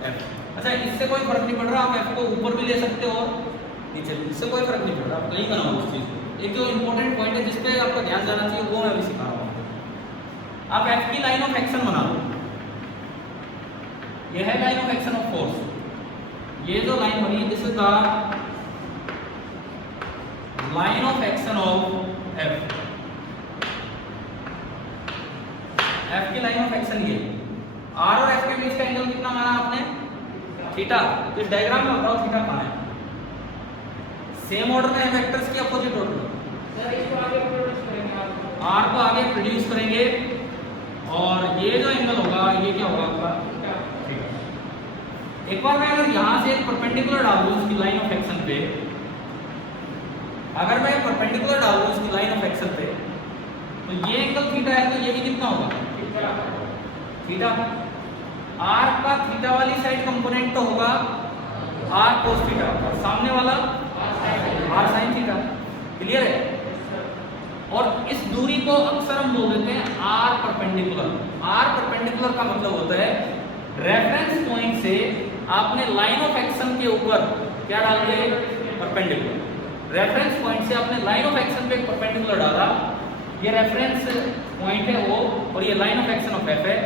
f। अच्छा इससे कोई फर्क नहीं पड़ रहा आप f को ऊपर भी ले सकते हो और नीचे भी इससे कोई फर्क नहीं पड़ रहा आप कहीं बनाओ उस चीज को। एक जो इंपॉर्टेंट पॉइंट है जिस पे आपका ध्यान जाना चाहिए वो मैं भी सिखा रहा हूँ। आप f की लाइन ऑफ एक्शन बना लो ये है line of action of force. ये जो लाइन बनी this is the line of action of F. F की लाइन ऑफ एक्शन ये आर और एफ के बीच का एंगल कितना माना आपने थीटा। तो इस डायग्राम में बताओ थीटा कहाँ है। सेम ऑर्डर में वेक्टर्स की अपोजिट ऑर्डर सर इसको आगे प्रोड्यूस करेंगे आप आर को आगे प्रोड्यूस करेंगे और ये जो एंगल होगा ये क्या होगा आपका थीटा। एक बार मैं अगर यहाँ से एक परपेंडिकुलर डाल दूँ उसकी लाइन ऑफ एक्शन पे अगर मैं परपेंडिकुलर डाल दूं इसकी लाइन ऑफ एक्शन पे तो ये एंगल थीटा है तो ये भी कितना होगा थीटा। आर का थीटा वाली साइड कंपोनेंट तो होगा आर कोस थीटा और सामने वाला आर साइन थीटा। क्लियर है। और इस दूरी को अक्सर हम बोल देते हैं आर परपेंडिकुलर। आर परपेंडिकुलर का मतलब होता है रेफरेंस पॉइंट से आपने लाइन ऑफ एक्शन के ऊपर क्या डाल दिया परपेंडिकुलर। रेफरेंस पॉइंट से आपने लाइन ऑफ एक्शन पे एक परपेंडिकुलर डाला ये रेफरेंस पॉइंट है वो और ये line of action of F है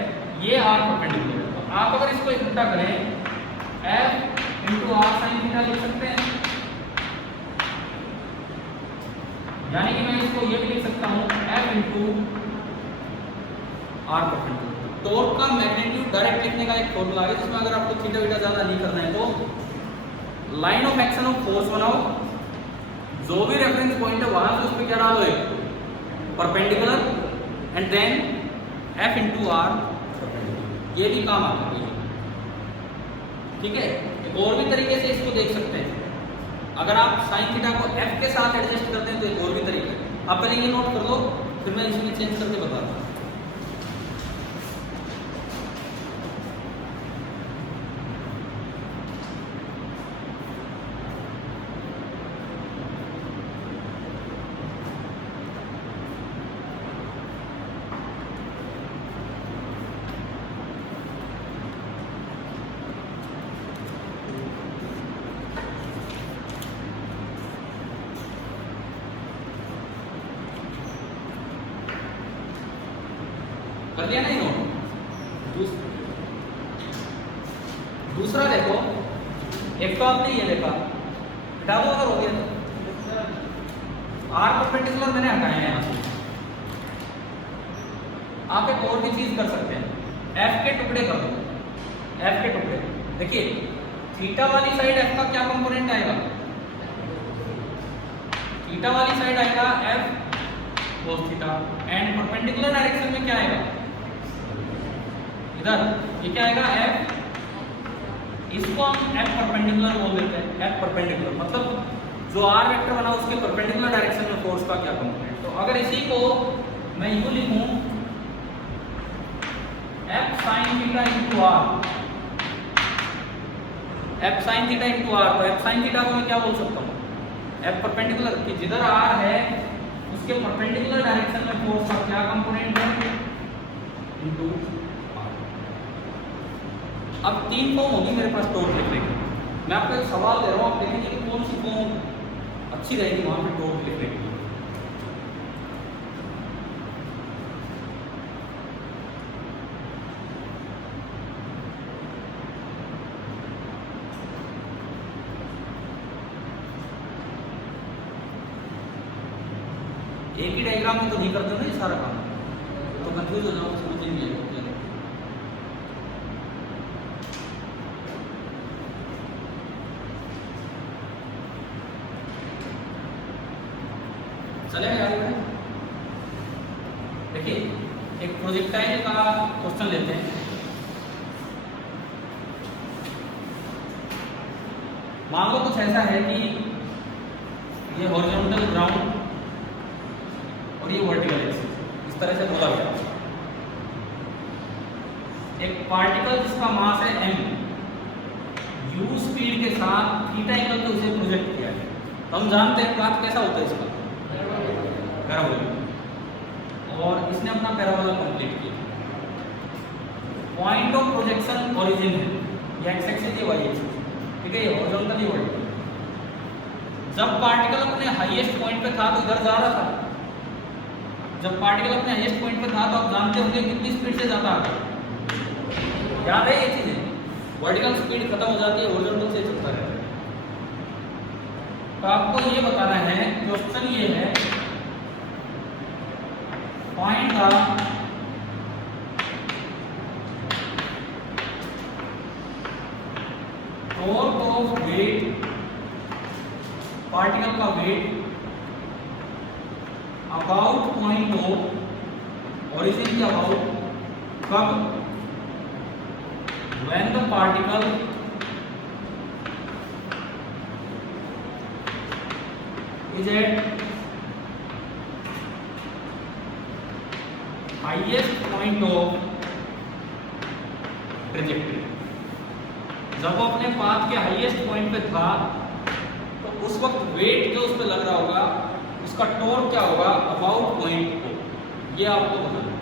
ये आर परपेंडिकुलर है। तो आप अगर इसको इकट्ठा करें F into R sine theta लिख सकते हैं यानी कि मैं इसको ये भी लिख सकता हूँ F into R perpendicular. Torque का मैग्नीट्यूड डायरेक्ट लिखने का एक फॉर्मूला है जिसमें अगर आपको थीटा वीटा ज्यादा नहीं करना है तो line of action of force बनाओ जो भी perpendicular and then F into R perpendicular. ये भी काम आता है। ठीक है, एक और भी तरीके से इसको देख सकते हैं। अगर आप साइन थीटा को F के साथ एडजस्ट करते हैं तो एक और भी तरीका है। आप पहले ये नोट कर लो, फिर मैं इसमें चेंज करके बताता हूँ। कर दिया नहीं नोट। दूसरा देखो, एक तो आपने ये देखा, हटा दो अगर हो गया तो। आर परपेंडिकुलर मैंने हटाया है यहाँ से। आप एक और भी चीज कर सकते हैं, एफ के टुकड़े कर दो। एफ के टुकड़े देखिए, थीटा वाली साइड एफ का क्या कंपोनेंट आएगा? थीटा वाली साइड आएगा F cos theta, and perpendicular direction में क्या आएगा? इधर ये क्या आएगा? एफ। इसको हम एफ परपेंडिकुलर बोल देते हैं। एफ परपेंडिकुलर मतलब जो आर वेक्टर बना उसके परपेंडिकुलर डायरेक्शन में फोर्स का क्या कंपोनेंट। तो अगर इसी को मैं यूं लिखूं, F sine theta into R, F sine theta into R, तो एफ साइन थीटा को मैं क्या बोल सकता हूँ? एफ परपेंडिकुलर कि जिधर आर है उसके परपेंडिकुलर डायरेक्शन में फोर्स का क्या कंपोनेंट है? इंटू। अब तीन फॉर्म होगी मेरे पास टोट लिखने की। मैं आपको एक सवाल दे रहा हूँ, आप देखेंगे कि कौन सी फॉर्म अच्छी रहेगी वहां पे टोट लिखने की। एक ही डायग्राम में तो नहीं करते ना ये सारा काम, तो कंफ्यूज हो जाओ, समझ नहीं आएगा। चलेगा यार? देखिए, एक प्रोजेक्टाइल का क्वेश्चन लेते हैं। मान लो कुछ ऐसा है कि ये हॉरिजॉन्टल ग्राउंड और ये वर्टिकल एक्सिस, इस तरह से बोला गया। एक पार्टिकल जिसका मास है m, u स्पीड के साथ थीटा एंगल पे उसे प्रोजेक्ट किया है। तो हम जानते हैं पाथ कैसा होता है इसका, पैराबोला। और इसने अपना पैराबोला कंप्लीट किया। पॉइंट ऑफ प्रोजेक्शन ओरिजिन है, ये एक्स एक्सिस, ये वाई एक्सिस, ठीक है, ये हॉरिजॉन्टल, ये वर्टिकल। जब पार्टिकल अपने हाईएस्ट पॉइंट पे था तो इधर जा रहा था। जब पार्टिकल अपने हाईएस्ट पॉइंट पे था तो आप जानते होंगे कितनी स्पीड से जाता है, याद है ये चीजें। वर्टिकल स्पीड खत्म हो जाती है, हॉरिजॉन्टल से चलता रहता है। तो आपको ये बताना है, क्वेश्चन ये है, find the torque of weight, particle का weight about point of origin के अबाउट, कब? when the particle is at highest point of trajectory। जब वो अपने पाथ के हाईएस्ट पॉइंट पे था तो उस वक्त वेट जो उस पे लग रहा होगा उसका टॉर्क क्या होगा अबाउट पॉइंट को, ये आपको बताना है।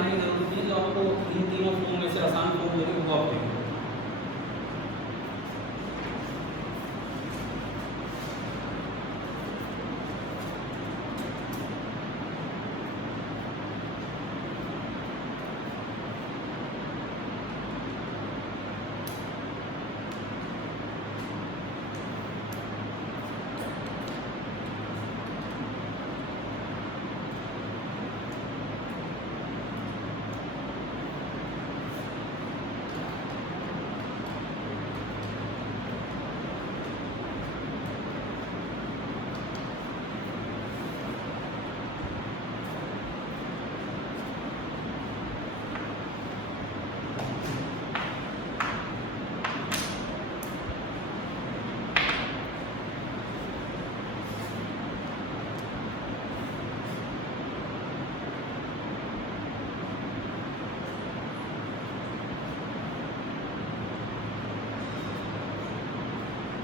बनाने की जरूरत नहीं है, जो आपको इन तीनों फॉर्म में से आसान फॉर्म जो है वो आप देंगे।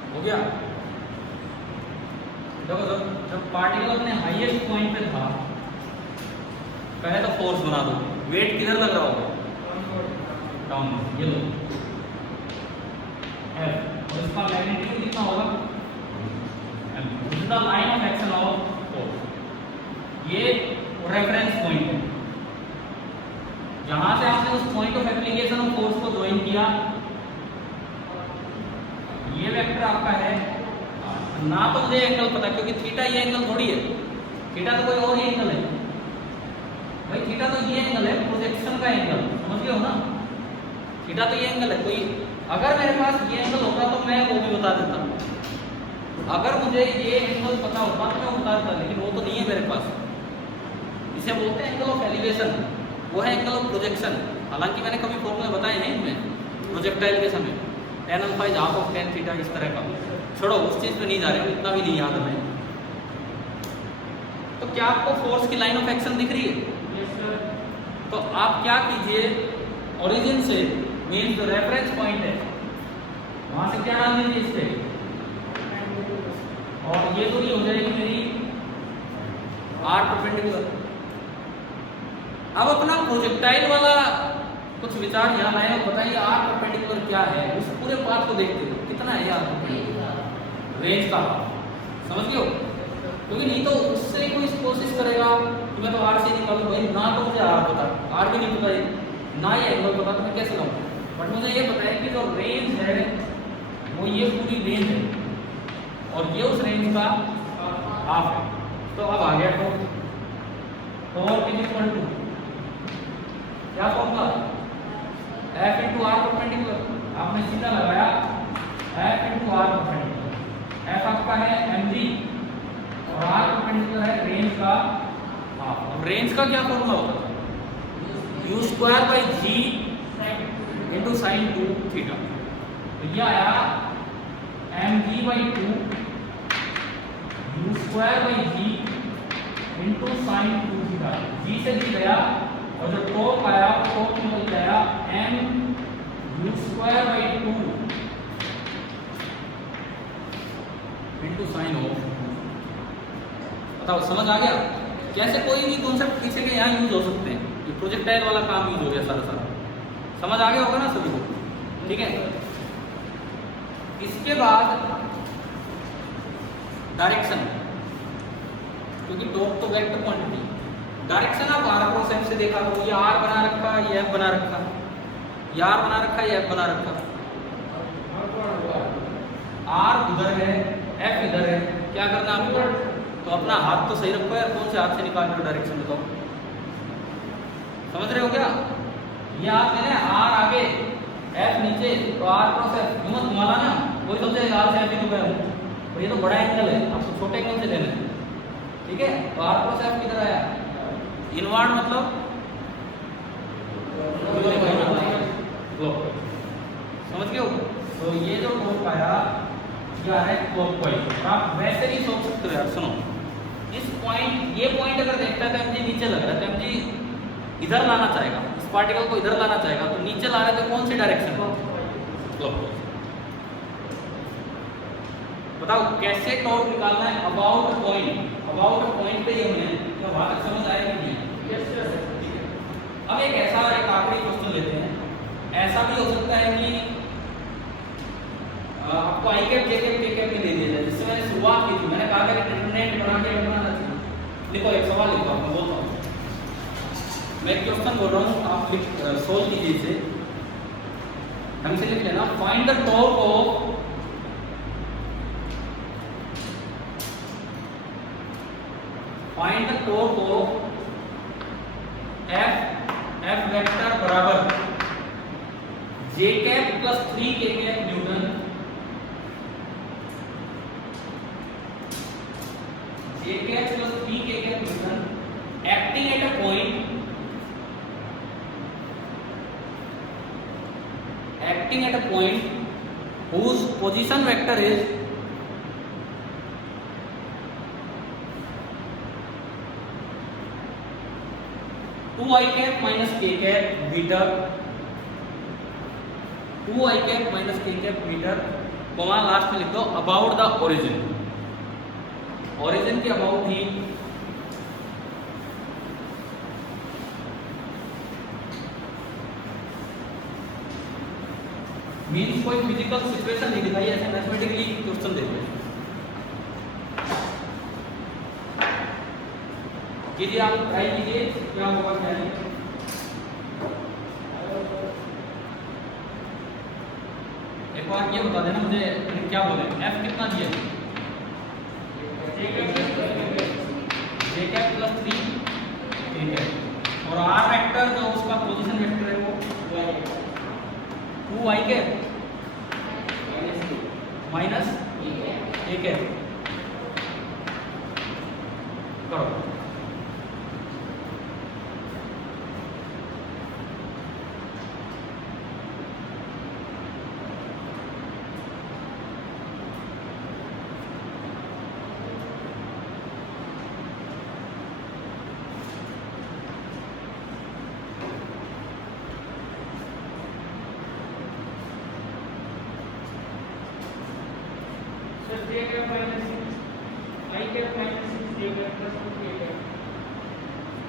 हो गया। देखो जब पार्टिकल अपने हाईएस्ट पॉइंट पे था, कहे तो फोर्स बना दो, वेट किधर लग रहा होगा, डाउन, ये लो F, और इसका मैग्नीट्यूड कितना होगा M, this is the line of action of force. ये रेफरेंस पॉइंट है, जहां से आपने उस point of application of force को ज्वाइन किया, ये वेक्टर आपका है ना। तो मुझे एंगल पता, क्योंकि थीटा ये एंगल थोड़ी है, थीटा तो कोई और ही एंगल है भाई, थीटा तो ये एंगल है, प्रोजेक्शन का एंगल, समझ गए हो ना। थीटा तो ये एंगल है, कोई अगर मेरे पास ये एंगल होता तो मैं वो भी बता देता, अगर मुझे ये एंगल पता होता तो मैं बता देता, लेकिन वो तो नहीं है मेरे पास। इसे बोलते हैं एंगल ऑफ एलिवेशन, वो है एंगल ऑफ प्रोजेक्शन। हालांकि मैंने कभी फॉर्मूले बताए हैं इनमें प्रोजेक्टाइल के समय, tan alpha is half of tan theta, इस तरह का। छोड़ो, उस चीज पे नहीं जा रहे, उतना भी नहीं याद हमें। तो क्या आपको फोर्स की लाइन ऑफ एक्शन दिख रही है? तो आप क्या कीजिए, ओरिजिन से मीन जो रेफरेंस पॉइंट है वहां से क्या डाल दीजिए इस पे, और ये दूरी हो जाएगी मेरी r परपेंडिकुलर। अब अपना प्रोजेक्टाइल वाला कुछ विचार यहाँ लाए, बताइए r परपेंडिकुलर क्या है, उस पूरे पाथ को देखते हो कितना है यार रेंज का, समझ गए हो? क्योंकि नहीं तो उससे कोई कोशिश करेगा कि मैं तो r से निकालूं भाई, ना तो मुझे r पता, r भी नहीं पता ना ये एंगल पता, तो मैं कैसे लाऊं? बट मुझे ये पता है कि जो रेंज है वो ये पूरी रेंज है, और ये उस रेंज का हाफ है। तो अब आ गया तो इक्वल टू क्या formula, F into R perpendicular. आपने सीधा लगाया F into R perpendicular, F आपका है mg और आर परपेंडिकुलर है रेंज का हाफ। अब रेंज का क्या फॉर्मूला होता है, u square by g into sine 2 theta. तो ये आया mg by 2 u square by g into sine 2 theta. g से g गया और जो टॉप आया टॉप में मिल गया m u square by 2 into sine of. बताओ समझ आ गया? कैसे कोई भी कॉन्सेप्ट पीछे के यहाँ यूज हो सकते हैं, ये प्रोजेक्टाइल वाला काम यूज हो गया सारा। समझ आ गया होगा ना सभी को? ठीक है। इसके बाद डायरेक्शन, क्योंकि टॉप तो वेक्टर क्वांटिटी, डायरेक्शन आप r क्रॉस f से देखा करो, ये r बना रखा, ये f बना रखा, ये r बना रखा, ये f बना रखा। r उधर है, f इधर है, क्या करना आपको? तो अपना हाथ तो सही रखो यार, कौन से हाथ से निकाल रहे हो डायरेक्शन बताओ, समझ रहे हो क्या? ये हाथ मैंने r आगे f नीचे, तो r क्रॉस f हिम्मत घुमाना ना, कोई सोचेगा r से f ही तो गया हूं, और ये तो बड़ा एंगल है, आपको छोटे एंगल से लेना है, ठीक है? तो r क्रॉस f किधर आया, इनवर्ड मतलब समझ गए हो? तो ये जो टॉप आया क्या है क्लॉकवाइज। आप वैसे नहीं सोच सकते यार, सुनो, इस पॉइंट, ये पॉइंट अगर देखता है तो mg नीचे लग रहा है, तो mg इधर लाना चाहेगा, इस पार्टिकल को इधर लाना चाहेगा, तो नीचे ला रहे थे कौन सी डायरेक्शन, क्लॉकवाइज। बताओ कैसे टॉर्क निकालना है अबाउट पॉइंट, अबाउट पॉइंट पे ही हमने, तो वहां तक समझ आया कि नहीं? अब एक आखिरी क्वेश्चन लेते हैं। ऐसा भी हो सकता है कि आपको आई कैप जे कैप के कैप में दे दिया जाए, जिससे मैंने शुरुआत की थी। मैंने कहा था कि डिटरमिनेंट बना के बनाना चाहिए। देखो एक सवाल लिखा हूं, मैं बोलता हूँ, मैं एक क्वेश्चन बोल रहा हूँ, आप सोल्व कीजिए इसे, ढंग से लिख लेना। Find the torque of F vector बराबर J cap plus 3 K cap newton, J cap plus 3 K cap newton acting at a point whose position vector is two I cap minus K cap metre, 2 i cap minus K cap metre, comma last में लिख दो अबाउट द ओरिजिन। ओरिजिन के अबाउट ही मीन्स कोई फिजिकल सिचुएशन नहीं दिखाई, ऐसे मैथमेटिकली क्वेश्चन देते हैं। कीजिए, आप ट्राई कीजिए, क्या होगा क्या नहीं। एक बार ये बता देना मुझे, क्या बोले एफ कितना दिया, जे कैप प्लस 3, ठीक है, और आर वेक्टर जो उसका पोजीशन वेक्टर है वो 2 आई कैप माइनस ए कैप करो।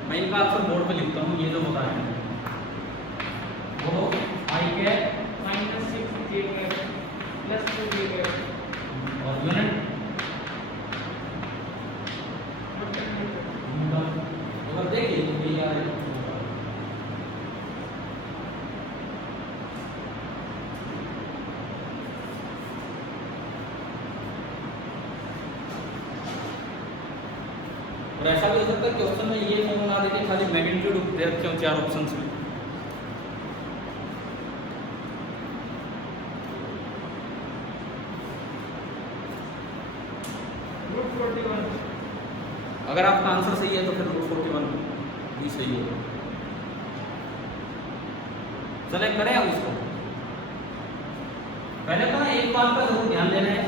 मैं इनका अक्सर बोर्ड पे लिखता हूँ, ये जो बताया है वो आई कैप माइनस 6 जे कैप प्लस 2 जे कैप और यूनिट अगर देखिए तो ये आ रहा है। और ऐसा भी हो सकता है कि क्वेश्चन में ये फॉर्मूला देके खाली मैग्नीट्यूड दे रखे हो 4 ऑप्शंस में। अगर आपका आंसर सही है तो फिर रूट 41 भी सही है। चले करें हम इसको। पहले तो ना एक बात का जरूर ध्यान देना है,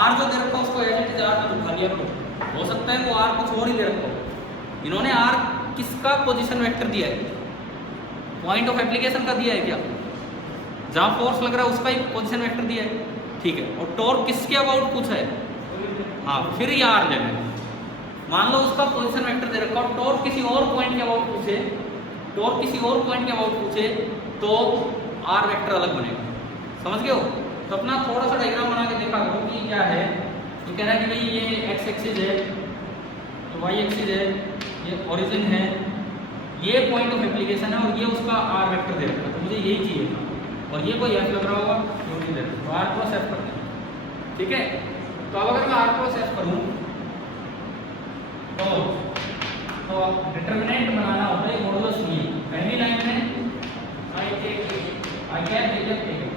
आर जो दे रखा उसको एज इट इज आर में उठा लिया करो। हो सकता है वो आर कुछ और ही दे रखा हो। इन्होंने आर किसका पोजीशन वेक्टर दिया है, पॉइंट ऑफ एप्लीकेशन का दिया है क्या, जहां फोर्स लग रहा है उसका ही पोजीशन वेक्टर दिया है, ठीक है। और टॉर्क किसके अबाउट पूछा है, हाँ, फिर ये आर लेना है। मान लो उसका पोजीशन वेक्टर दे रखा हो, टॉर्क किसी और पॉइंट के अबाउट पूछे, टॉर्क किसी और पॉइंट के अबाउट पूछे तो आर वेक्टर अलग बनेगा। समझ गए हो? तो अपना थोड़ा सा डायग्राम बना के देखा करो कि क्या है। ये कह रहा है कि भाई ये एक्स एक्सिस है, तो वाई एक्सिस है, ये ओरिजिन है, ये पॉइंट ऑफ एप्लीकेशन है और ये उसका आर वेक्टर दे रखा है। तो मुझे यही चाहिए था और ये कोई एफ लग रहा होगा, जो भी दे रखा है, तो आर क्रॉस एफ करते हैं, ठीक है। तो अब अगर मैं आर क्रॉस एफ करूँ तो डिटरमिनेंट बनाना होता है मॉडुलस नहीं। पहली लाइन में आई कैप,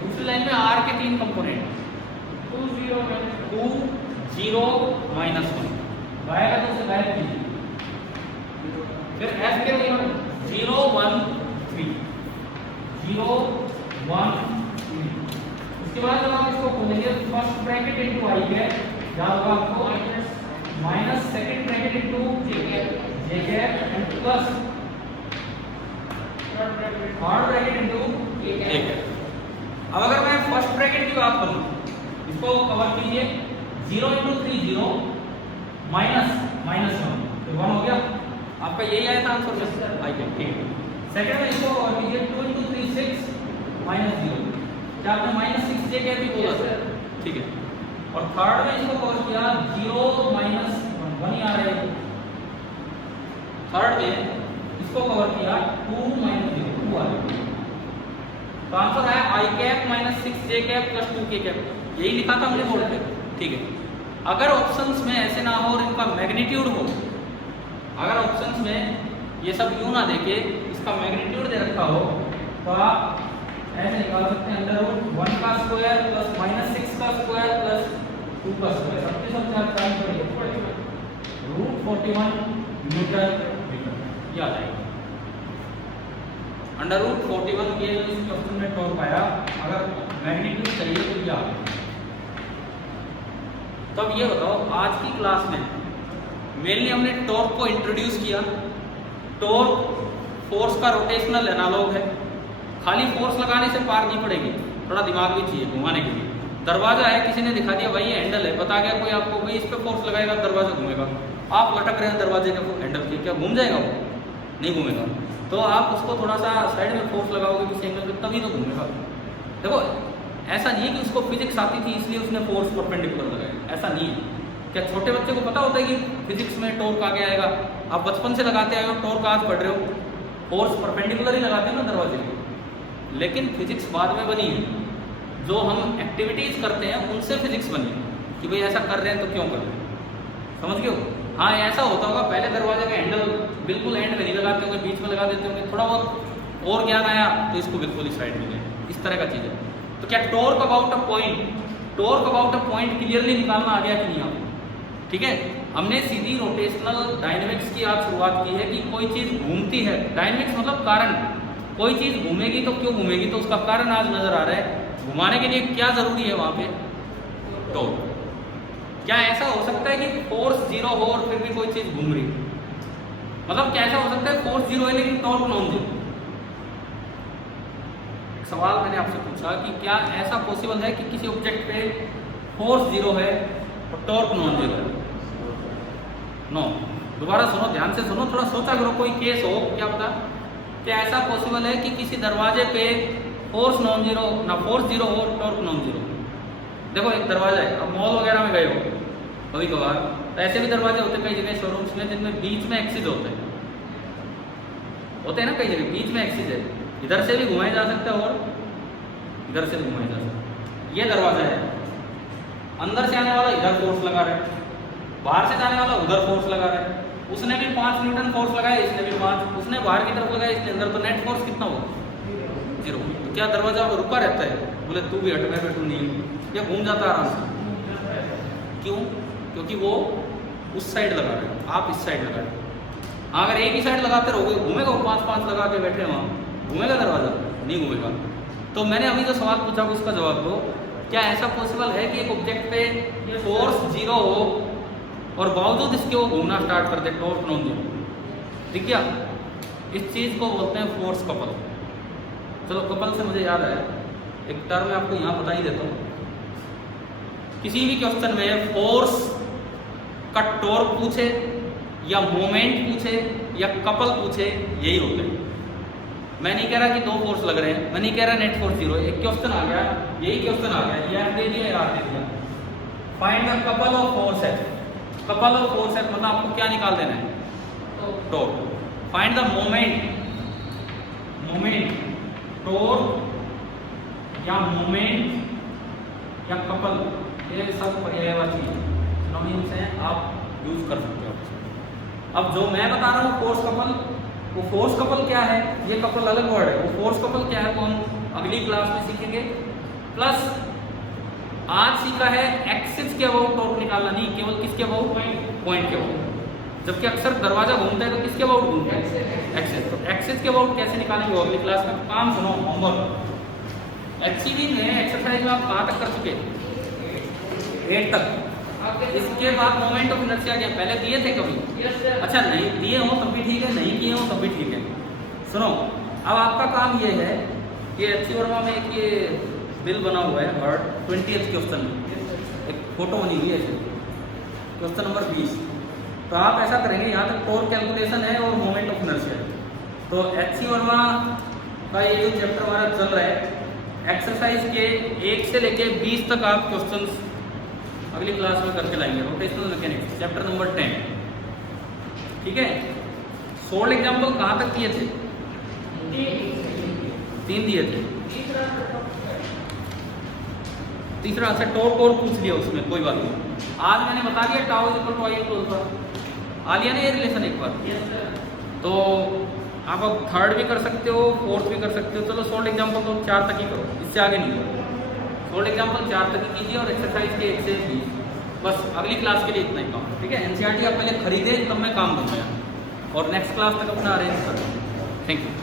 दूसरी लाइन में आर के 3 कंपोनेंट 2 0 -1 गायब है तो उसे गायब कीजिए। फिर एफ के 0 1 3 0 1 3। उसके बाद जब आप इसको खोलेंगे तो first bracket into I cap क्या होगा आपको, minus second bracket into J cap and plus third bracket into A cap. अब अगर मैं फर्स्ट ब्रैकेट की बात करूं, इसको कवर कीजिए, 0 × 3 0 -1 तो 1 हो गया। आपका यही आया था आंसर, आई कैप, ठीक है। सेकंड में इसको कवर कीजिए 2 × 3 6 -0, क्या आपने -6 जे कैप भी बोला था, ठीक है। और थर्ड में इसको कवर किया 0 - 1 ही आ रहा है, थर्ड में इसको कवर किया 2 - 0 2 आ रहा है, तो आंसर है I cap -6 J cap + 2 k cap, यही लिखा था हमने बोर्ड पे, ठीक है। अगर ऑप्शंस में ऐसे ना हो और इनका मैग्नीट्यूड हो, अगर ऑप्शंस में ये सब यूं ना देके इसका मैग्नीट्यूड दे रखा हो, तो आप ऐसे निकाल सकते हैं √1 का स्क्वायर + -6 का स्क्वायर + 2 का स्क्वायर, सबके सब चार टाइम पड़ेगा √41 न्यूटन मीटर, ये आ जाएगा। √41 के इस क्वेश्चन में टॉर्क आया, अगर मैग्नीट्यूड चाहिए तो ये आ गया। तब ये बताओ, आज की क्लास में मेनली हमने टॉर्क को इंट्रोड्यूस किया। टॉर्क फोर्स का रोटेशनल एनालॉग है, खाली फोर्स लगाने से पार नहीं पड़ेगी, थोड़ा दिमाग भी चाहिए घुमाने के लिए। दरवाजा है, किसी ने दिखा दिया भाई ये हैंडल है, बता गया कोई आपको भाई इस पे फोर्स लगाएगा दरवाजा घूमेगा, आप लटक रहे हैं दरवाजे के हैंडल के, क्या घूम जाएगा वो? नहीं घूमेगा। तो आप उसको थोड़ा सा साइड में फोर्स लगाओगे किसी एंगल पे, तभी तो घूमेगा। देखो ऐसा नहीं है कि उसको फिजिक्स आती थी इसलिए उसने फोर्स परपेंडिकुलर लगाया, ऐसा नहीं है। क्या छोटे बच्चे को पता होता है कि फिजिक्स में टॉर्क आगे आएगा? आप बचपन से लगाते आए हो, टॉर्क आज पढ़ रहे हो, फोर्स परपेंडिकुलर ही लगाते हो ना दरवाजे में। लेकिन फिजिक्स बाद में बनी है, जो हम एक्टिविटीज करते हैं उनसे फिजिक्स बनी है कि भाई ऐसा कर रहे हैं तो क्यों कर रहे हैं, समझ गए हो? हाँ ऐसा होता होगा, पहले दरवाजे का हैंडल बिल्कुल एंड में नहीं लगाते होंगे, बीच में लगा देते होंगे, थोड़ा बहुत और ज्ञान आया तो इसको बिल्कुल ही साइड में ले, इस तरह का चीज़ है। तो क्या torque about a point, torque about a point clearly निकालना आ गया कि नहीं आपको? ठीक है, हमने सीधी रोटेशनल डायनेमिक्स की आज शुरुआत की है कि कोई चीज़ घूमती है, डायनेमिक्स मतलब कारण, कोई चीज़ घूमेगी तो क्यों घूमेगी, तो उसका कारण आज नजर आ रहा है। घुमाने के लिए क्या जरूरी है वहाँ पे? टॉर्क। क्या ऐसा हो सकता है कि फोर्स 0 हो और फिर भी कोई चीज़ घूम रही, मतलब क्या ऐसा हो सकता है फोर्स 0 है लेकिन टॉर्क नॉन 0? सवाल मैंने आपसे पूछा कि क्या ऐसा पॉसिबल है कि किसी ऑब्जेक्ट पे फोर्स 0 है और टॉर्क नॉन 0 है? नो। दोबारा सुनो, ध्यान से सुनो, थोड़ा सोचा करो, कोई केस हो, क्या पता क्या ऐसा पॉसिबल है कि किसी दरवाजे पे फोर्स नॉन 0 ना, फोर्स 0 हो और टॉर्क नॉन 0? देखो एक दरवाजा है, अब मॉल वगैरह में गए हो कभी कभार, तो ऐसे भी दरवाजे होते हैं कई जगह शोरूम्स में जिनमें बीच में एक्सिस होते हैं ना, कई जगह बीच में एक्सिस है, इधर से भी घुमाया जा सकता है और इधर से भी घुमाया जा सकता है। ये दरवाजा है, अंदर से आने वाला इधर फोर्स लगा रहा है, बाहर से जाने वाला उधर फोर्स लगा रहा है, उसने भी 5 न्यूटन फोर्स लगाया, इसने भी 5, उसने बाहर की तरफ लगाया, इसने अंदर, तो नेट फोर्स कितना होगा? 0। तो क्या दरवाजा रुका रहता है? बोले तू भी हट, मैं बैठू नहीं, या घूम जाता है आराम से? क्यों? क्योंकि वो उस साइड लगा रहे हैं, आप इस साइड लगा रहे हैं। अगर एक ही साइड लगाते रहोगे, घूमेगा वो 5-5 लगा के बैठे वहाँ, घूमेगा दरवाजा? नहीं घूमेगा। तो मैंने अभी जो सवाल पूछा उसका जवाब दो, क्या ऐसा पॉसिबल है कि एक ऑब्जेक्ट पे फोर्स 0 हो और बावजूद इसके वो घूमना स्टार्ट कर दे, टॉर्क नॉन 0? ठीक है, इस चीज़ को बोलते हैं फोर्स कपल। चलो कपल से मुझे याद है एक टर्म मैं आपको यहाँ बता ही देता हूँ। किसी भी क्वेश्चन में फोर्स का टॉर्क पूछे या मोमेंट पूछे या कपल पूछे, यही होते हैं। मैं नहीं कह रहा कि 2 फोर्स लग रहे हैं, मैं नहीं कह रहा नेट फोर्स 0 है, एक क्वेश्चन आ गया, यही क्वेश्चन आ गया, ये दे दिया, याद दे दिया, find the couple of force है, कपल ऑफ फोर्स है मतलब आपको क्या निकाल देना है? Torque. Find the moment, moment torque या मोमेंट या कपल, ये सब पर्यायवाची सिनोनिम्स हैं, आप यूज कर सकते हो। अब जो मैं बता रहा हूँ फोर्स कपल, वो फोर्स कपल क्या है, ये कपल अलग वर्ड है, वो फोर्स कपल क्या है वो हम अगली क्लास में सीखेंगे। प्लस आज सीखा है एक्सिस के अबाउट टॉर्क निकालना, नहीं केवल किसके अबाउट? पॉइंट के अबाउट। जबकि अक्सर दरवाजा घूमता है तो किसके अबाउट घूमता है? एक्सिस। तो एक्सिस के अबाउट कैसे निकालेंगे वो अगली क्लास में। काम सुनो, होमवर्क HCD में एक्सरसाइज में आप कहाँ तक कर चुके? 8 तक। इसके बाद मोमेंट ऑफ इनर्शिया क्या पहले दिए थे कभी? अच्छा नहीं दिए हो तब भी ठीक है, नहीं किए हो तब भी ठीक है। सुनो, अब आपका काम ये है कि HC वर्मा में एक ये बिल बना हुआ है और 20th क्वेश्चन में एक फोटो बनी हुई है, क्वेश्चन नंबर 20। तो आप ऐसा करेंगे, यहाँ तक टॉर्क कैलकुलेशन है और मोमेंट ऑफ इनर्शिया है, तो HC वर्मा का ये जो चैप्टर हमारा चल रहा है, एक्सरसाइज के 1 से लेके 20 तक आप क्वेश्चंस अगली क्लास में करके लाएंगे। रोटेशनल मैकेनिक्स चैप्टर नंबर 10, ठीक है। सोल्ड एग्जाम्पल कहाँ तक दिए थे? 3 दिए थे। तीसरा से टॉर्क और पूछ लिया उसमें, कोई बात नहीं। आज मैंने बता दिया tau is equal to I equal पर, आ लिया ना ये रिलेशन एक बार। तो आप अब थर्ड भी कर सकते हो, फोर्थ भी कर सकते हो। चलो सोल्ड एग्जाम्पल तो 4 तक ही करो, इससे आगे नहीं करो। सोल्ड एग्जाम्पल 4 तक ही कीजिए और एक्सरसाइज के 1 से 20 बस अगली क्लास के लिए इतना ही काम, ठीक है। NCERT आप पहले खरीदे तब मैं काम दूंगा और नेक्स्ट क्लास तक अपना अरेंज कर दूँ। Thank you.